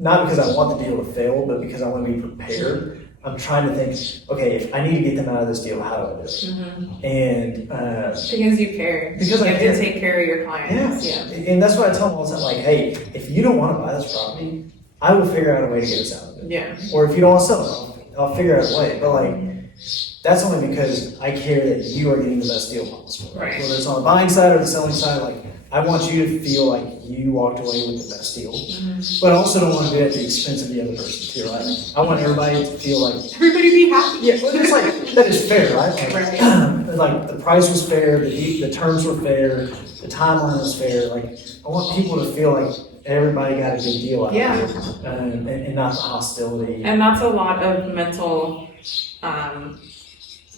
not because I want the deal to fail, but because I want to be prepared. I'm trying to think, okay, if I need to get them out of this deal, how do I do it? And because you care. Because you have to take care of your clients. Yeah. And that's what I tell them all the time. Like, hey, if you don't want to buy this property, I will figure out a way to get us out of it. Yeah. Or if you don't want to sell it, I'll figure out a way. But like, that's only because I care that you are getting the best deal possible. Right. Whether it's on the buying side or the selling side, like, I want you to feel like you walked away with the best deal, but I also don't want to be at the expense of the other person too, right? I want everybody to feel like Everybody be happy. yeah, well, it's like that is fair, right? Like, Right. like the price was fair, the terms were fair, the timeline was fair. Like I want people to feel like everybody got a good deal out Yeah. of it, and not the hostility. And that's a lot of mental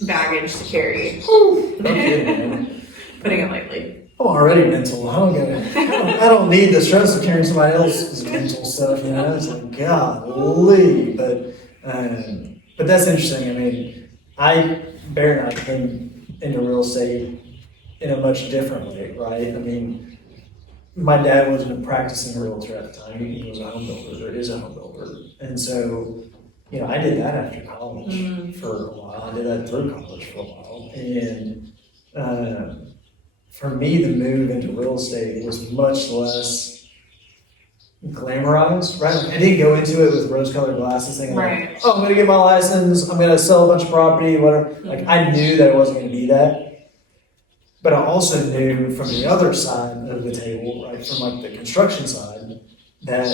baggage to carry. No kidding, man. Putting it lightly. I'm already mental. I don't need the stress of carrying somebody else's mental stuff. You know, it's like golly. But that's interesting. I mean, Barry and I came into real estate in a much different way, right? I mean, my dad wasn't a practicing realtor at the time. He was a home builder, or is a home builder, and so I did that after college for a while. I did that through college for a while, and. For me, the move into real estate was much less glamorized, right? I didn't go into it with rose-colored glasses thinking Right. like, oh, I'm going to get my license, I'm going to sell a bunch of property, whatever. Like, I knew that it wasn't going to be that. But I also knew from the other side of the table, right, from like the construction side, that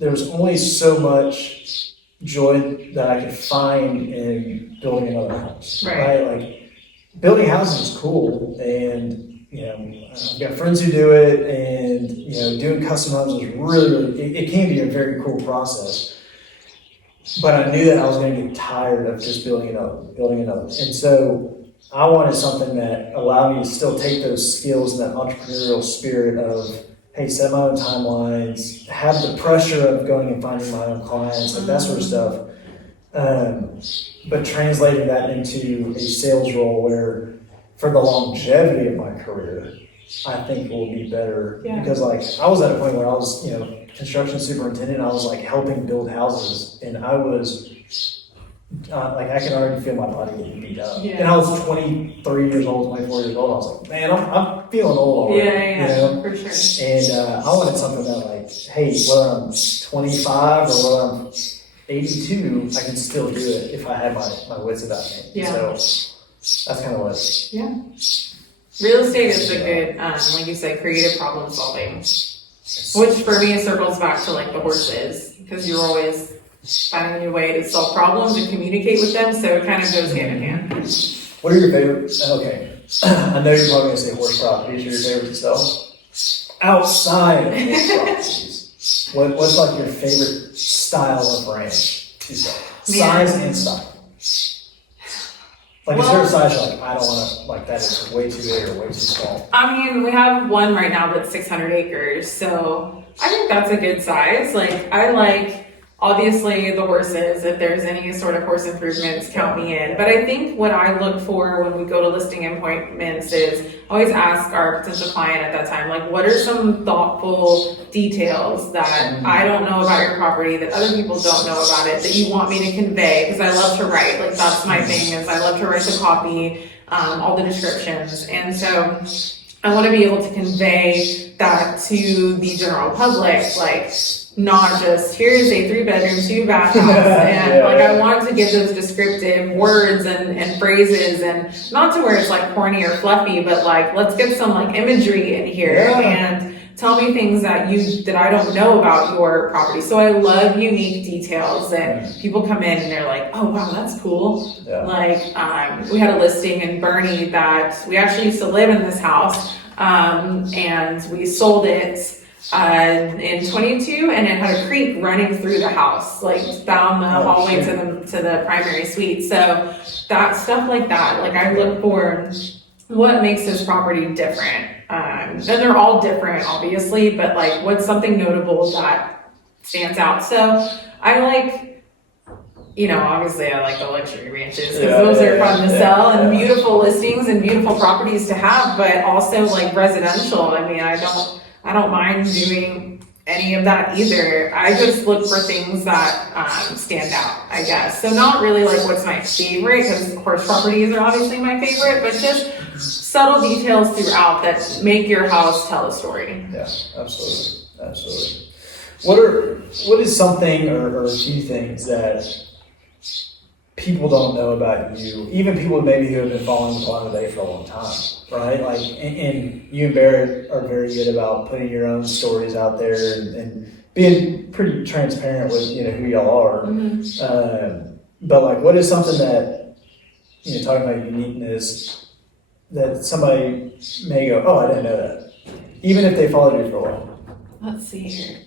there was only so much joy that I could find in building another house, right? Like, building houses is cool, and I've got friends who do it, and doing custom homes is really it can be a very cool process. But I knew that I was going to get tired of just building another, and so I wanted something that allowed me to still take those skills and that entrepreneurial spirit of, hey, set my own timelines, have the pressure of going and finding my own clients, like that sort of stuff. But translating that into a sales role where, for the longevity of my career, I think it will be better. Yeah. Because like I was at a point where I was, construction superintendent. I was like helping build houses, and I was like I can already feel my body getting beat up. Yeah. And I was 23 years old, 24 years old. I was like, man, I'm feeling old already. Yeah, for sure. And I wanted something that like, hey, whether I'm 25 or whether I'm 82, I can still do it if I had my wits about me. Yeah. So that's kind of what. Yeah. Real estate is a good, like you said, creative problem solving, which for me circles back to like the horses, because you're always finding a new way to solve problems and communicate with them. So it kind of goes hand in hand. What are your favorite? Okay, I know you're probably gonna say horse properties are your favorite to sell. Outside of horse properties, what's like your favorite style of ranch to sell? Size and style. Like, is there a size you're like, I don't want to, like, that is way too big or way too small? I mean, we have one right now that's 600 acres, so I think that's a good size. Like, I like, obviously, the horses. If there's any sort of horse improvements, count me in. But I think what I look for when we go to listing appointments is I always ask our potential client at that time, like, what are some thoughtful details that I don't know about your property, that other people don't know about it, that you want me to convey? Because I love to write. Like, that's my thing, is I love to write the copy, all the descriptions. And so I want to be able to convey that to the general public, like, not just here's a 3-bedroom, 2-bath house, and like I want to give those descriptive words and phrases, and not to where it's like corny or fluffy, but like let's get some like imagery in here and tell me things that I don't know about your property. So I love unique details, and people come in and they're like, oh wow, that's cool. Like we had a listing in Bernie that we actually used to live in this house, and we sold it in 22, and it had a creek running through the house, like down the hallway to the primary suite. So that stuff like that, like I look for what makes this property different. And they're all different, obviously, but like what's something notable that stands out. So I like, obviously I like the luxury ranches because those are fun to sell and beautiful listings and beautiful properties to have, but also like residential. I mean, I don't mind doing any of that either. I just look for things that stand out, I guess. So not really like what's my favorite, because horse properties are obviously my favorite, but just subtle details throughout that make your house tell a story. Yeah, absolutely. What is something or a few things that people don't know about you, even people maybe who have been following the Blonde of the Bay for a long time, right? Like, and you and Barrett are very good about putting your own stories out there and being pretty transparent with, who y'all are. But like, what is something that, talking about uniqueness, that somebody may go, oh, I didn't know that, even if they followed you for a while? Let's see here.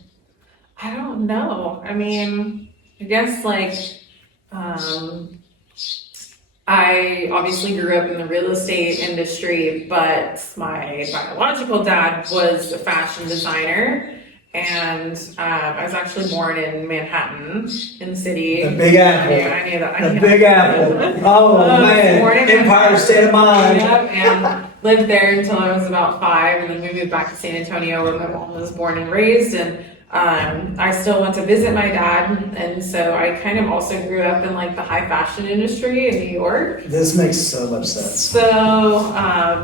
I don't know. I mean, I guess like, I obviously grew up in the real estate industry, but my biological dad was a fashion designer. And I was actually born in Manhattan, in the city. The Big Apple. Yeah, I knew that. The Big Apple. Oh, man. Empire State of Mind. Yep, and lived there until I was about 5, and then we moved back to San Antonio where my mom was born and raised. And I still went to visit my dad, and so I kind of also grew up in like the high fashion industry in New York. This makes so much sense. So,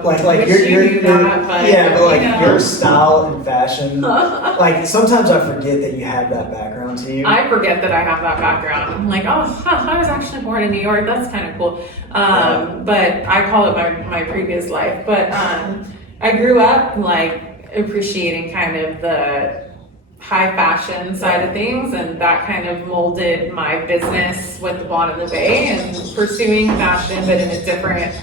like your your style and fashion. Like sometimes I forget that you have that background to you. I forget that I have that background. I'm like, oh, I was actually born in New York. That's kind of cool. But I call it my previous life. But I grew up like appreciating kind of the high fashion side of things, and that kind of molded my business with the Blonde of the Bay and pursuing fashion, but in a different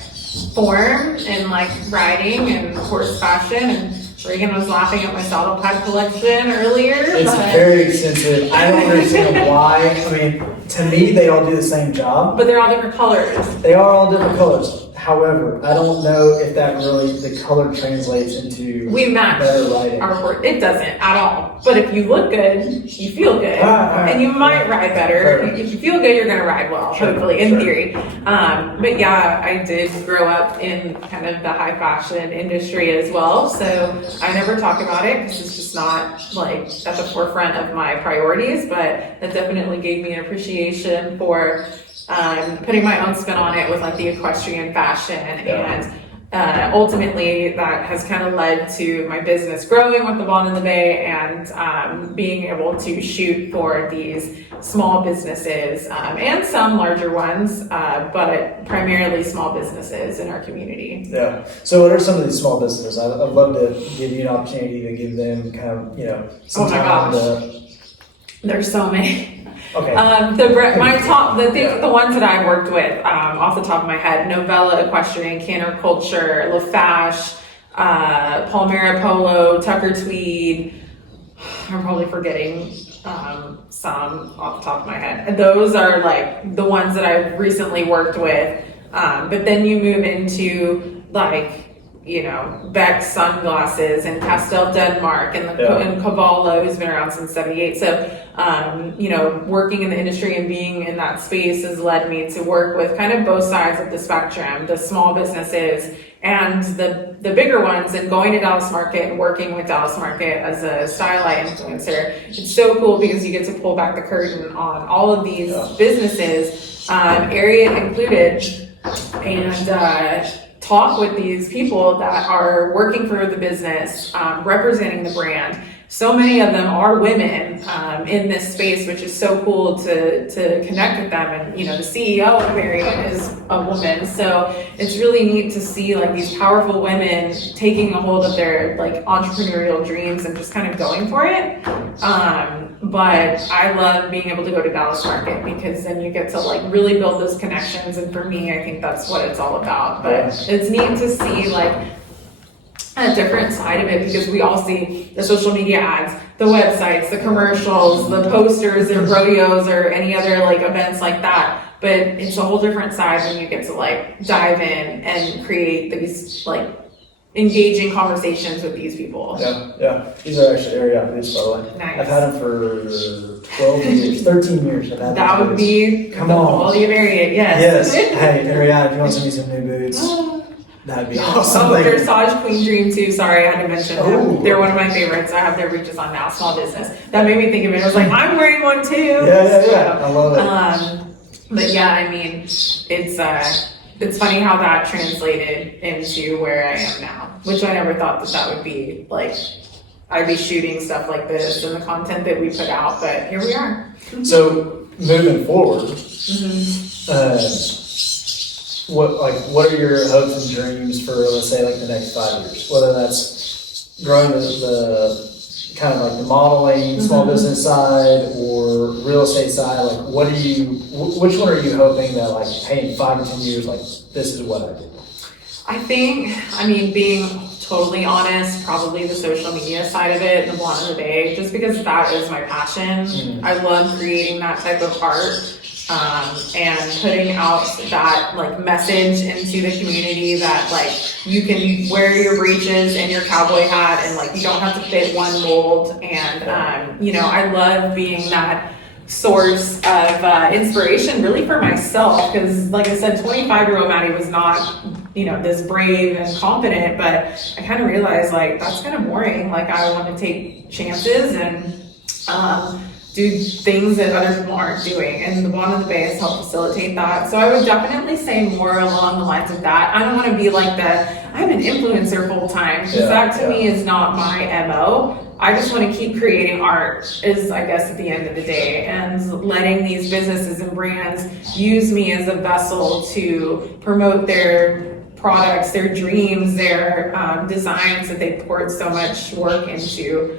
form, and like riding and horse fashion. And Reagan was laughing at my saddle pad collection earlier. It's very expensive. I don't understand why. I mean, to me, they all do the same job. But they're all different colors. They are all different colors. However, I don't know if that really, the color translates into we match better riding. Our horse. It doesn't at all. But if you look good, you feel good. And you might ride better. If you feel good, you're going to ride well, hopefully, in theory. But yeah, I did grow up in kind of the high fashion industry as well. So I never talk about it because it's just not like at the forefront of my priorities. But that definitely gave me an appreciation for putting my own spin on it with like the equestrian fashion, and ultimately that has kind of led to my business growing with the Blonde in the Bay, and being able to shoot for these small businesses and some larger ones, but primarily small businesses in our community. Yeah. So what are some of these small businesses? I'd love to give you an opportunity to give them kind of, some time to... There's so many. Okay. The ones that I worked with, off the top of my head: Novella Equestrian, Canter Culture, LaFash, Palmera Polo, Tucker Tweed. I'm probably forgetting some off the top of my head. And those are like the ones that I've recently worked with. But then you move into like, Beck Sunglasses and Castel Denmark and Cavallo, who's been around since '78. So, working in the industry and being in that space has led me to work with kind of both sides of the spectrum, the small businesses and the bigger ones, and going to Dallas Market and working with Dallas Market as a style influencer. It's so cool because you get to pull back the curtain on all of these businesses, area included, and talk with these people that are working for the business, representing the brand. So many of them are women in this space, which is so cool to connect with them. And, the CEO of Marriott is a woman. So it's really neat to see like these powerful women taking a hold of their like entrepreneurial dreams and just kind of going for it. But I love being able to go to Dallas Market because then you get to like really build those connections. And for me, I think that's what it's all about. But it's neat to see like a different side of it, because we all see the social media ads, the websites, the commercials, the posters and rodeos or any other like events like that. But it's a whole different side when you get to like dive in and create these like engaging conversations with these people. Yeah. These are actually area boots, by the way. Nice. I've had them for 12 years, 13 years. I've had that would boots. Be Come the on. quality of Marriott, yes. Hey, area, if you want to send me some new boots, that'd be awesome. Dressage Queen Dream too. Sorry, I had to mention them. They're one of my favorites. I have their breeches on now. Small business. That made me think of it. I was like, I'm wearing one too. Yeah. I love it. But yeah, I mean, it's funny how that translated into where I am now, which I never thought that would be like. I'd be shooting stuff like this and the content that we put out, but here we are. So moving forward, what are your hopes and dreams for, let's say, like the next 5 years? Whether that's growing the kind of like the modeling, small business side, or real estate side. Like, which one are you hoping that, like, hey, in 5 or 10 years, like, this is what I do? I mean, being totally honest, probably the social media side of it, the blonde of the bay, just because that is my passion. I love creating that type of art. And putting out that like message into the community that like you can wear your breeches and your cowboy hat and like you don't have to fit one mold. And I love being that source of inspiration really for myself, because like I said, 25-year-old Maddie was not this brave and confident, but I kind of realized like that's kind of boring. Like I want to take chances and do things that other people aren't doing, and the Blonde of the Bay has helped facilitate that. So I would definitely say more along the lines of that. I don't want to be like I'm an influencer full time, because that to me is not my MO. I just want to keep creating art is, I guess, at the end of the day, and letting these businesses and brands use me as a vessel to promote their products, their dreams, their designs that they poured so much work into.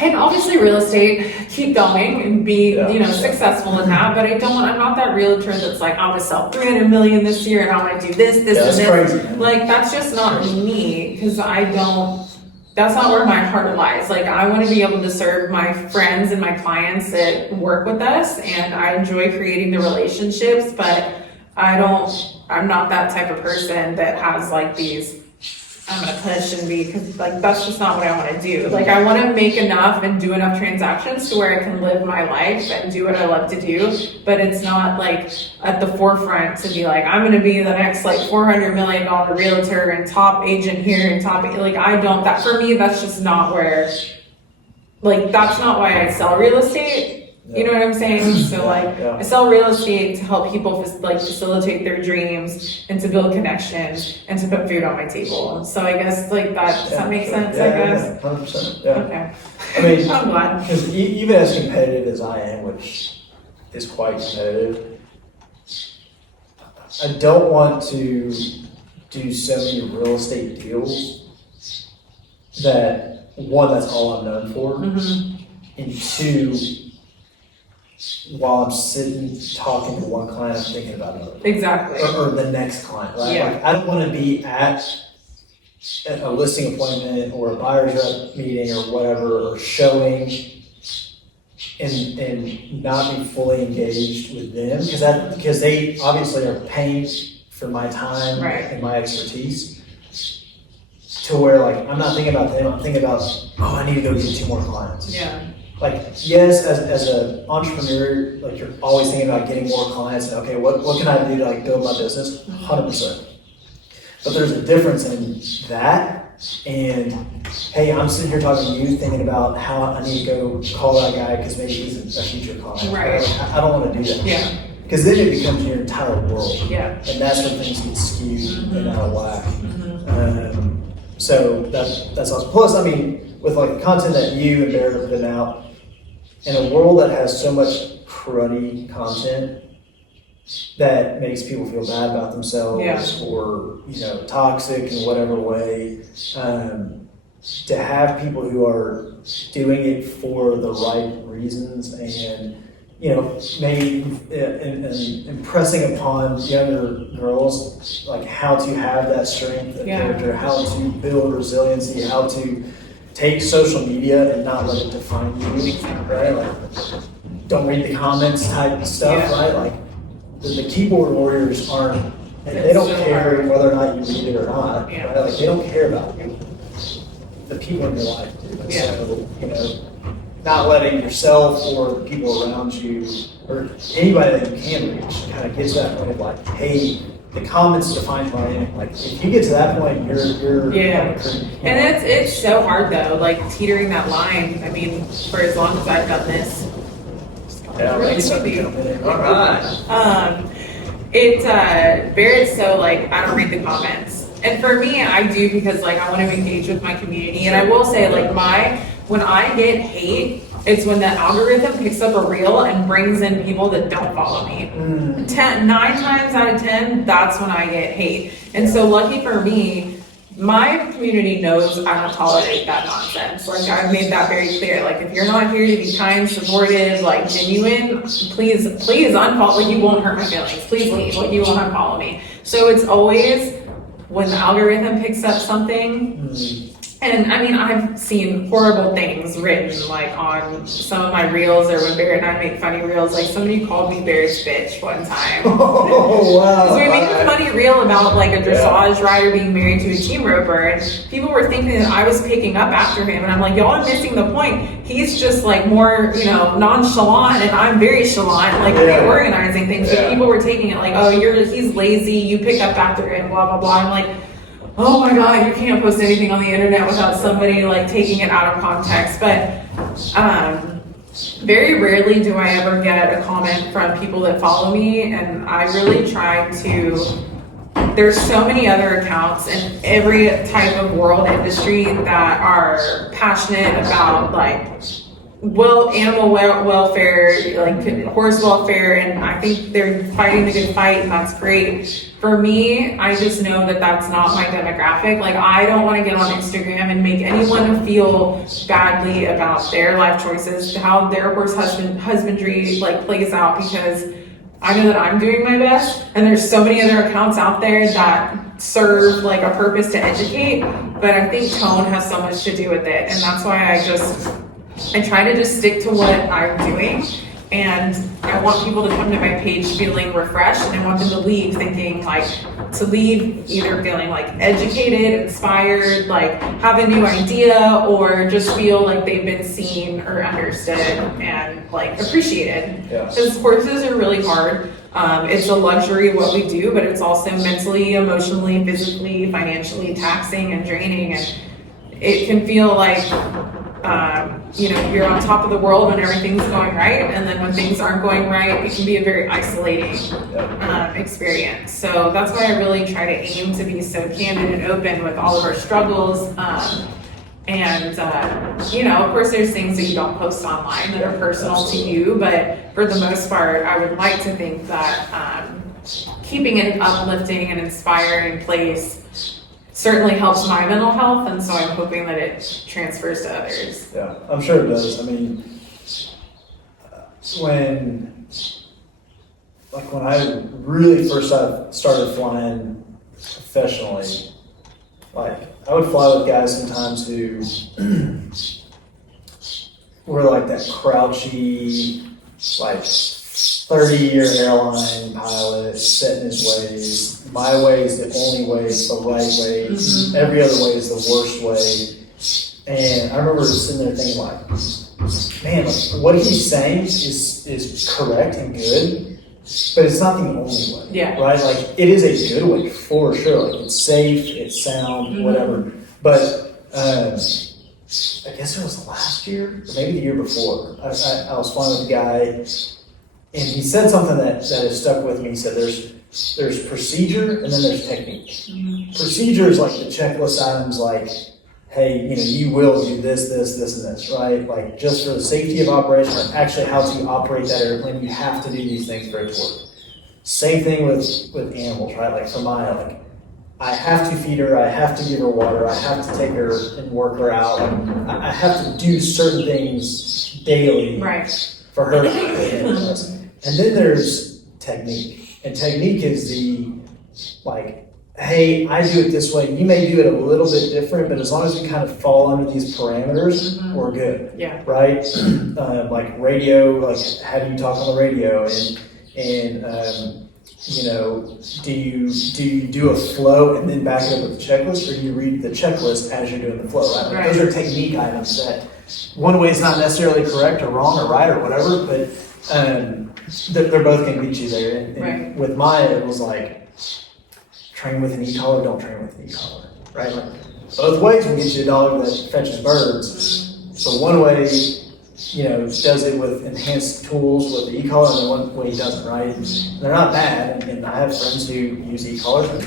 And obviously real estate, keep going and be, successful in that, but I'm not that realtor that's like, I want to sell 300 million this year and I want to do this, and this. Crazy. Like, that's just not me, because that's not where my heart lies. Like, I want to be able to serve my friends and my clients that work with us, and I enjoy creating the relationships, but I'm not that type of person that has like these, I'm gonna push and be, because like that's just not what I want to do. Like I want to make enough and do enough transactions to where I can live my life and do what I love to do, but it's not like at the forefront to be like, I'm gonna be the next like $400 million realtor and top agent here and that for me, that's just not where, like that's not why I sell real estate. You know what I'm saying? So I sell real estate to help people facilitate their dreams and to build connections and to put food on my table. So I guess like that, does that make sense? I guess. 100%. Yeah. Okay. I mean, I'm glad. Because even as competitive as I am, which is quite competitive, I don't want to do so many real estate deals that, one, that's all I'm known for, and two, while I'm sitting talking to one client, I'm thinking about another. Exactly. Or the next client, right? Yeah. Like, I don't want to be at a listing appointment or a buyer's rep meeting or whatever, or showing and not be fully engaged with them, because they obviously are paying for my time and my expertise, to where like I'm not thinking about them, I'm thinking about, I need to go get 2 more clients. Yeah. Like, yes, as an entrepreneur, like you're always thinking about getting more clients and okay, what can I do to like build my business? 100%. But there's a difference in that and, hey, I'm sitting here talking to you thinking about how I need to go call that guy because maybe he's a future client. Right. Like, I don't want to do that. Yeah. Because then it becomes your entire world. Yeah. And that's when things get skewed and out of whack. So that's awesome. Plus, I mean, with like the content that you and Barrett have put out, in a world that has so much cruddy content that makes people feel bad about themselves or toxic in whatever way, to have people who are doing it for the right reasons and maybe impressing upon younger girls like how to have that strength of character, how to build resiliency, how to take social media and not let it define you, right? Like, don't read the comments type stuff, right? Like, the keyboard warriors aren't, they don't care whether or not you read it or not, right? Like, they don't care about you. The people in your life do. And so, not letting yourself or the people around you or anybody that you can reach kind of get to that point of like, hey, the comments define who I am. Like, if you get to that point, you're And it's so hard though, like teetering that line. I mean, for as long as I've done this. All right. Barrett's so like, I don't read the comments. And for me, I do because like I want to engage with my community. And I will say like when I get hate, It's when the algorithm picks up a reel and brings in people that don't follow me. 9 times out of 10, that's when I get hate. And so lucky for me, my community knows I don't tolerate that nonsense. Like, I've made that very clear. Like, if you're not here to be kind, supportive, like genuine, please unfollow. Like, you won't hurt my feelings. Please leave. Like, you won't unfollow me. So it's always when the algorithm picks up something. And I mean, I've seen horrible things written like on some of my reels, or when Barrett and I make funny reels. Like, somebody called me Barrett's bitch one time. Oh, wow. So we made a funny reel about like a dressage rider being married to a team roper, and people were thinking that I was picking up after him, and I'm like, y'all are missing the point. He's just like more, nonchalant, and I'm very chalant, like reorganizing things. So people were taking it like, oh, he's lazy, you pick up after him, blah blah blah. I'm like, oh my God, you can't post anything on the internet without somebody like taking it out of context. But very rarely do I ever get a comment from people that follow me, and I really try to. There's so many other accounts in every type of world industry that are passionate about like animal welfare, like horse welfare, and I think they're fighting the good fight, and that's great. For me, I just know that that's not my demographic. Like, I don't want to get on Instagram and make anyone feel badly about their life choices, how their horse husbandry like plays out, because I know that I'm doing my best, and there's so many other accounts out there that serve like a purpose to educate, but I think tone has so much to do with it, and that's why I try to just stick to what I'm doing, and I want people to come to my page feeling refreshed, and I want them to leave thinking either feeling like educated, inspired, like have a new idea, or just feel like they've been seen or understood and like appreciated. Because horses are really hard. It's a luxury what we do, but it's also mentally, emotionally, physically, financially taxing and draining, and it can feel like you're on top of the world when everything's going right, and then when things aren't going right, it can be a very isolating experience. So that's why I really try to aim to be so candid and open with all of our struggles. Of course, there's things that you don't post online that are personal to you, but for the most part, I would like to think that keeping an uplifting and inspiring place certainly helps my mental health, and so I'm hoping that it transfers to others. Yeah, I'm sure it does. I mean, when I really first started flying professionally, like I would fly with guys sometimes who were like that grouchy, like 30-year airline pilot, set in his ways. My way is the only way, it's the right way. Every other way is the worst way. And I remember sitting there thinking like, man, like what he's saying is correct and good, but it's not the only way. Yeah. Right? Like it is a good way for sure. Like it's safe, it's sound, whatever. But I guess it was last year, or maybe the year before. I was flying with a guy, and he said something that has stuck with me. He said there's procedure and then there's technique. Procedure is like the checklist items like, hey, you will do this, this, this, and this, right? Like just for the safety of operation, or actually how to operate that airplane, you have to do these things for it to work. Same thing with animals, right? Like for Maya, like I have to feed her, I have to give her water, I have to take her and work her out. I have to do certain things daily for her to operate. And then there's technique. And technique is the, like, hey, I do it this way. You may do it a little bit different, but as long as we kind of fall under these parameters, we're good. Yeah. Right? Like radio, like how do you talk on the radio? And do you do a flow and then back it up with a checklist, or do you read the checklist as you're doing the flow? Right? Like those are technique items that one way is not necessarily correct or wrong or right or whatever, but they're both going to get you there. And with Maya, it was like, train with an e-collar, don't train with an e-collar, right? Like, both ways will get you a dog that fetches birds. So one way, does it with enhanced tools with the e-collar, and then one way he doesn't, right? They're not bad, and I have friends who use e-collars.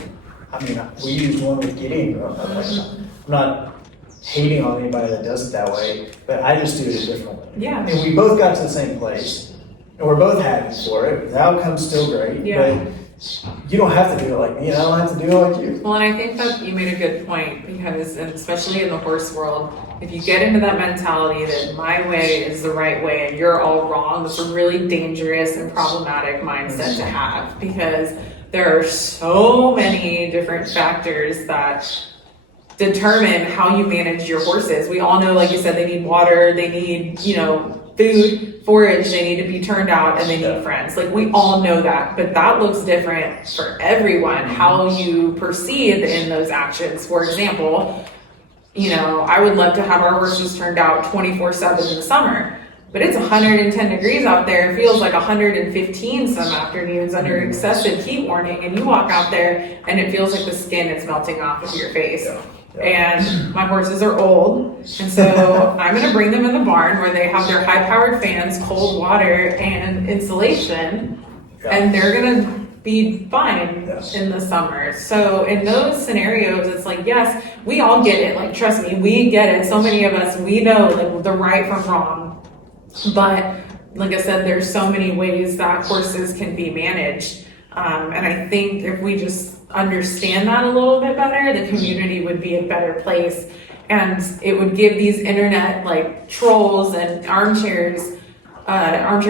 I mean, we used one with Gideon. I'm not hating on anybody that does it that way, but I just do it a different way. Yeah. And we both got to the same place, and we're both happy for it. The outcome's still great, Yeah. but you don't have to do it like me, and I don't have to do it like you. Well, and I think that you made a good point because, and especially in the horse world, if you get into that mentality that my way is the right way and you're all wrong, that's a really dangerous and problematic mindset to have because there are so many different factors that determine how you manage your horses. We all know, like you said, they need water, they need, food, forage, they need to be turned out, and they need friends. Like, we all know that, but that looks different for everyone, how you proceed in those actions. For example, I would love to have our horses turned out 24/7 in the summer, but it's 110 degrees out there. It feels like 115 some afternoons under excessive heat warning, and you walk out there and it feels like the skin is melting off of your face. And my horses are old, and so I'm going to bring them in the barn where they have their high-powered fans, cold water, and insulation, and they're going to be fine in the summer. So in those scenarios, it's like, yes, we all get it. Like, trust me, we get it. So many of us, we know like the right from wrong. But like I said, there's so many ways that horses can be managed. And I think if we just understand that a little bit better, the community would be a better place. And it would give these internet like trolls and armchair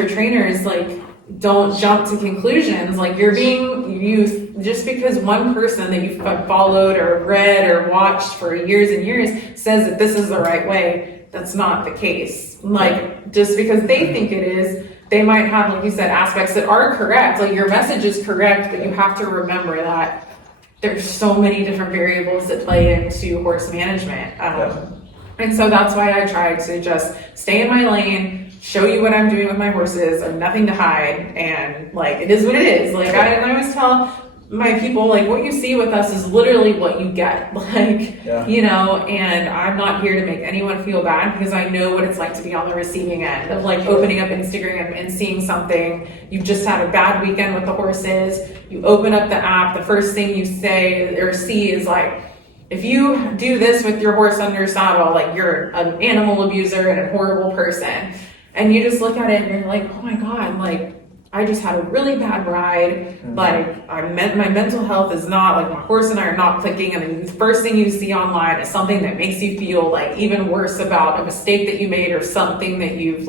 trainers, like, don't jump to conclusions. Like, you're being used just because one person that you've followed or read or watched for years and years says that this is the right way. That's not the case. Like, just because they think it is, they might have, like you said, aspects that are correct. Like, your message is correct, but you have to remember that there's so many different variables that play into horse management. And so that's why I try to just stay in my lane, show you what I'm doing with my horses. I have nothing to hide, and like, it is what it is. Like, I always tell my people, like, what you see with us is literally what you get. Like, and I'm not here to make anyone feel bad because I know what it's like to be on the receiving end of like opening up Instagram and seeing something. You've just had a bad weekend with the horses. You open up the app, the first thing you say or see is like, if you do this with your horse under saddle, like, you're an animal abuser and a horrible person. And you just look at it and you're like, oh my God, like, I just had a really bad ride. Like, my mental health is not, like, my horse and I are not clicking. And then the first thing you see online is something that makes you feel like even worse about a mistake that you made or something that you've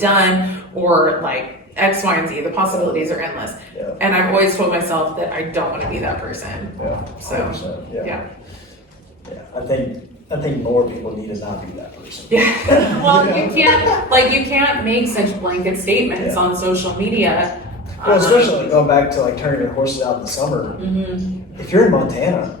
done, or like X, Y, and Z. The possibilities are endless. And I've always told myself that I don't want to be that person. So, I think more people need to not be that person. Well, you can't make such blanket statements on social media. Well, especially going back to like turning your horses out in the summer. If you're in Montana,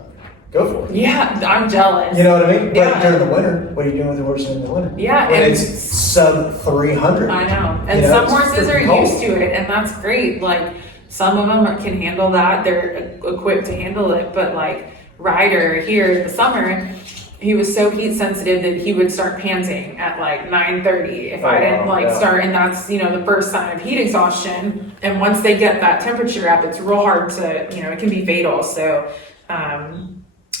go for it. Yeah, I'm jealous. You know what I mean? But during the winter, what are you doing with the horses in the winter? Yeah, when and it's sub 300. I know. And some horses are used to it, and that's great. Like, some of them can handle that. They're equipped to handle it. But like Ryder here in the summer, he was so heat sensitive that he would start panting at like 9:30 if I didn't start, and that's the first sign of heat exhaustion. And once they get that temperature up, it's real hard to it can be fatal. So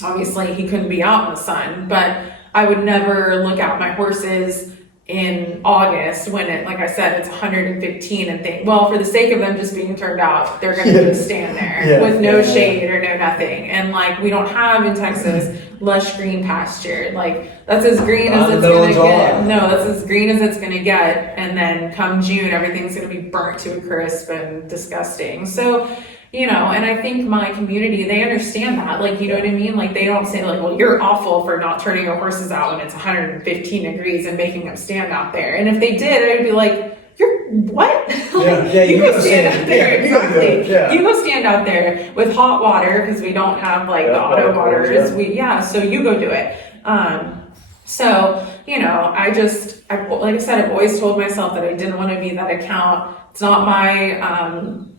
obviously he couldn't be out in the sun, but I would never look at my horses in August when it, like I said, it's 115 and think, well, for the sake of them just being turned out, they're going to just stand there with no shade or no nothing. And like, we don't have in Texas lush green pasture. Like, that's as green as it's going to get. No, that's as green as it's going to get. And then come June, everything's going to be burnt to a crisp and disgusting. So, and I think my community, they understand that. Like, you know what I mean? Like, they don't say like, well, you're awful for not turning your horses out when it's 115 degrees and making them stand out there. And if they did, I'd be like, you're what? You go stand out there. Exactly. You go stand out there with hot water because we don't have like the auto waters. So you go do it. So, like I said, I've always told myself that I didn't want to be that account. It's not my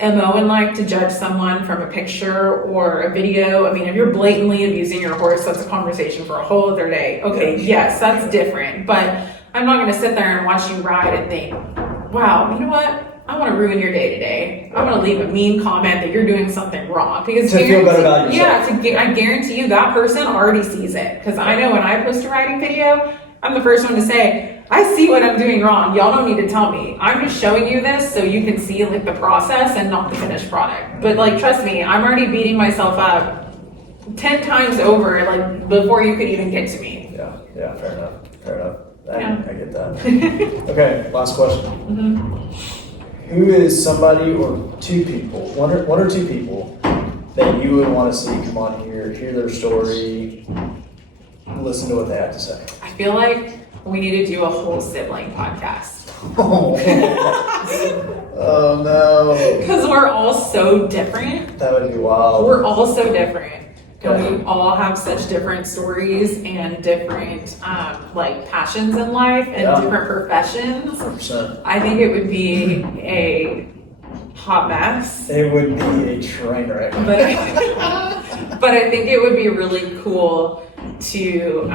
MO in life to judge someone from a picture or a video. I mean, if you're blatantly abusing your horse, that's a conversation for a whole other day. Okay, yes, that's different. But I'm not going to sit there and watch you ride and think, wow, you know what? I want to ruin your day today. I want to leave a mean comment that you're doing something wrong. Because to feel better about yourself. Yeah, I guarantee you that person already sees it. Because I know when I post a writing video, I'm the first one to say, I see what I'm doing wrong. Y'all don't need to tell me. I'm just showing you this so you can see like the process and not the finished product. But like, trust me, I'm already beating myself up 10 times over, like before you could even get to me. Yeah, fair enough. I get that. Okay, last question. Who is somebody or two people, one or two people that you would want to see come on here, hear their story, listen to what they have to say? I feel like we need to do a whole sibling podcast. Oh no. Because we're all so different. That would be wild. We're all so different. And we all have such different stories and different like passions in life and different professions. 100%. I think it would be a hot mess. It would be a train wreck. But I think it would be really cool to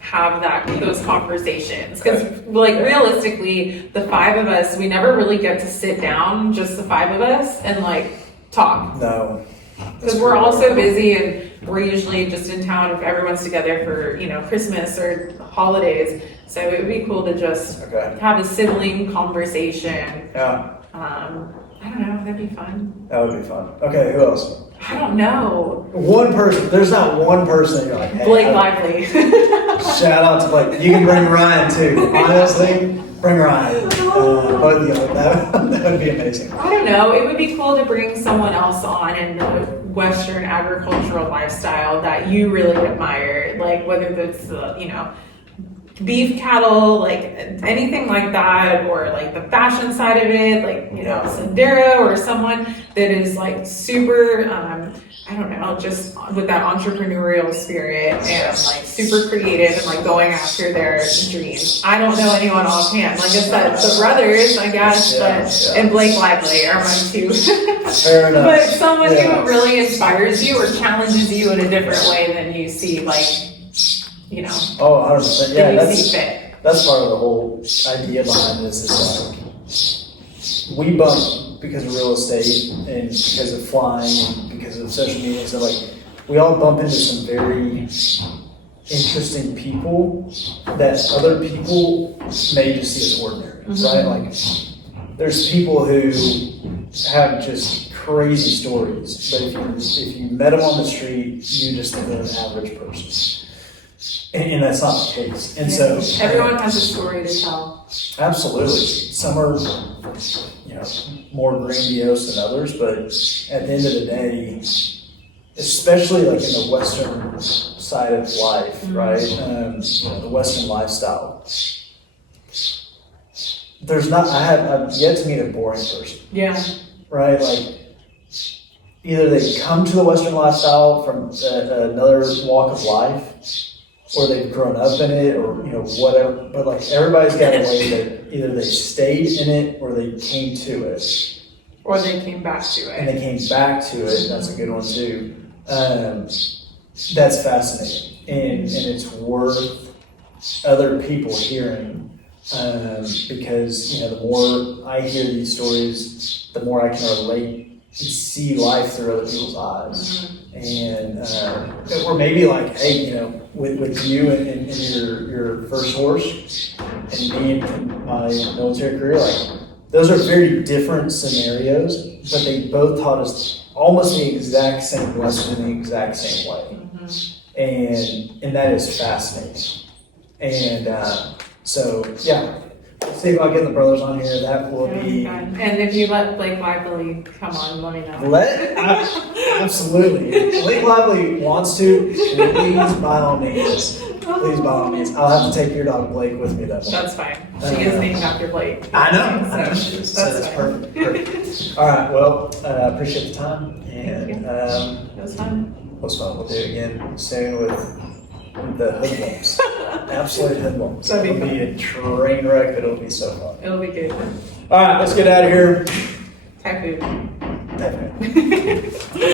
have those conversations. Because like realistically, the five of us, we never really get to sit down, just the five of us, and like talk. No. Because we're all so busy and we're usually just in town if everyone's together for, Christmas or holidays. So it would be cool to just have a sibling conversation. Yeah. I don't know, that'd be fun. That would be fun. Okay, who else? I don't know. One person. There's not one person that you're like, hey. Blake Lively. Shout out to Blake. You can bring Ryan too. Honestly, bring Ryan. Both of you. That would be amazing. I don't know. It would be cool to bring someone else on in the Western agricultural lifestyle that you really admire. Like whether it's, beef cattle, like anything like that, or like the fashion side of it, like, Sendero, or someone that is like super, I don't know, just with that entrepreneurial spirit and like super creative and like going after their dreams. I don't know anyone offhand. Like I said, the brothers, I guess, and Blake Lively are my two. Fair enough. But someone who really inspires you or challenges you in a different way than you see, like, Oh, 100%. Yeah, fit. that's part of the whole idea behind this is like, we bump because of real estate and because of flying and because of social media. So like, we all bump into some very interesting people that other people may just see as ordinary, right? Like, there's people who have just crazy stories, but if you met them on the street, you just think they're an average person. And that's not the case. And so everyone has a story to tell. Absolutely. Some are, more grandiose than others, but at the end of the day, especially like in the Western side of life, right? The Western lifestyle. I've yet to meet a boring person. Yeah. Right? Like, either they come to the Western lifestyle from another walk of life, or they've grown up in it, or whatever. But like, everybody's got a way that either they stayed in it or they came to it, or they came back to it. And they came back to it. That's a good one too. That's fascinating, and it's worth other people hearing, because the more I hear these stories, the more I can relate and see life through other people's eyes. And or maybe like, hey, with you and your first horse, and me and my military career, like, those are very different scenarios, but they both taught us almost the exact same lesson in the exact same way. And that is fascinating. And so, yeah. Let's see if I get the brothers on here. That will be. And if you let Blake Lively come on, let me know. Absolutely. If Blake Lively wants to, please by all means. Please by all means. I'll have to take your dog Blake with me though. That's fine. She is named after Blake. I know. So that's perfect. All right. Well, appreciate the time, and it was fun. It was fun. We'll do it again soon with the hoodlums. Absolute hoodlums. It'll be a train wreck, but it'll be so fun. It'll be good. All right, let's get out of here. Thai food. Thai food.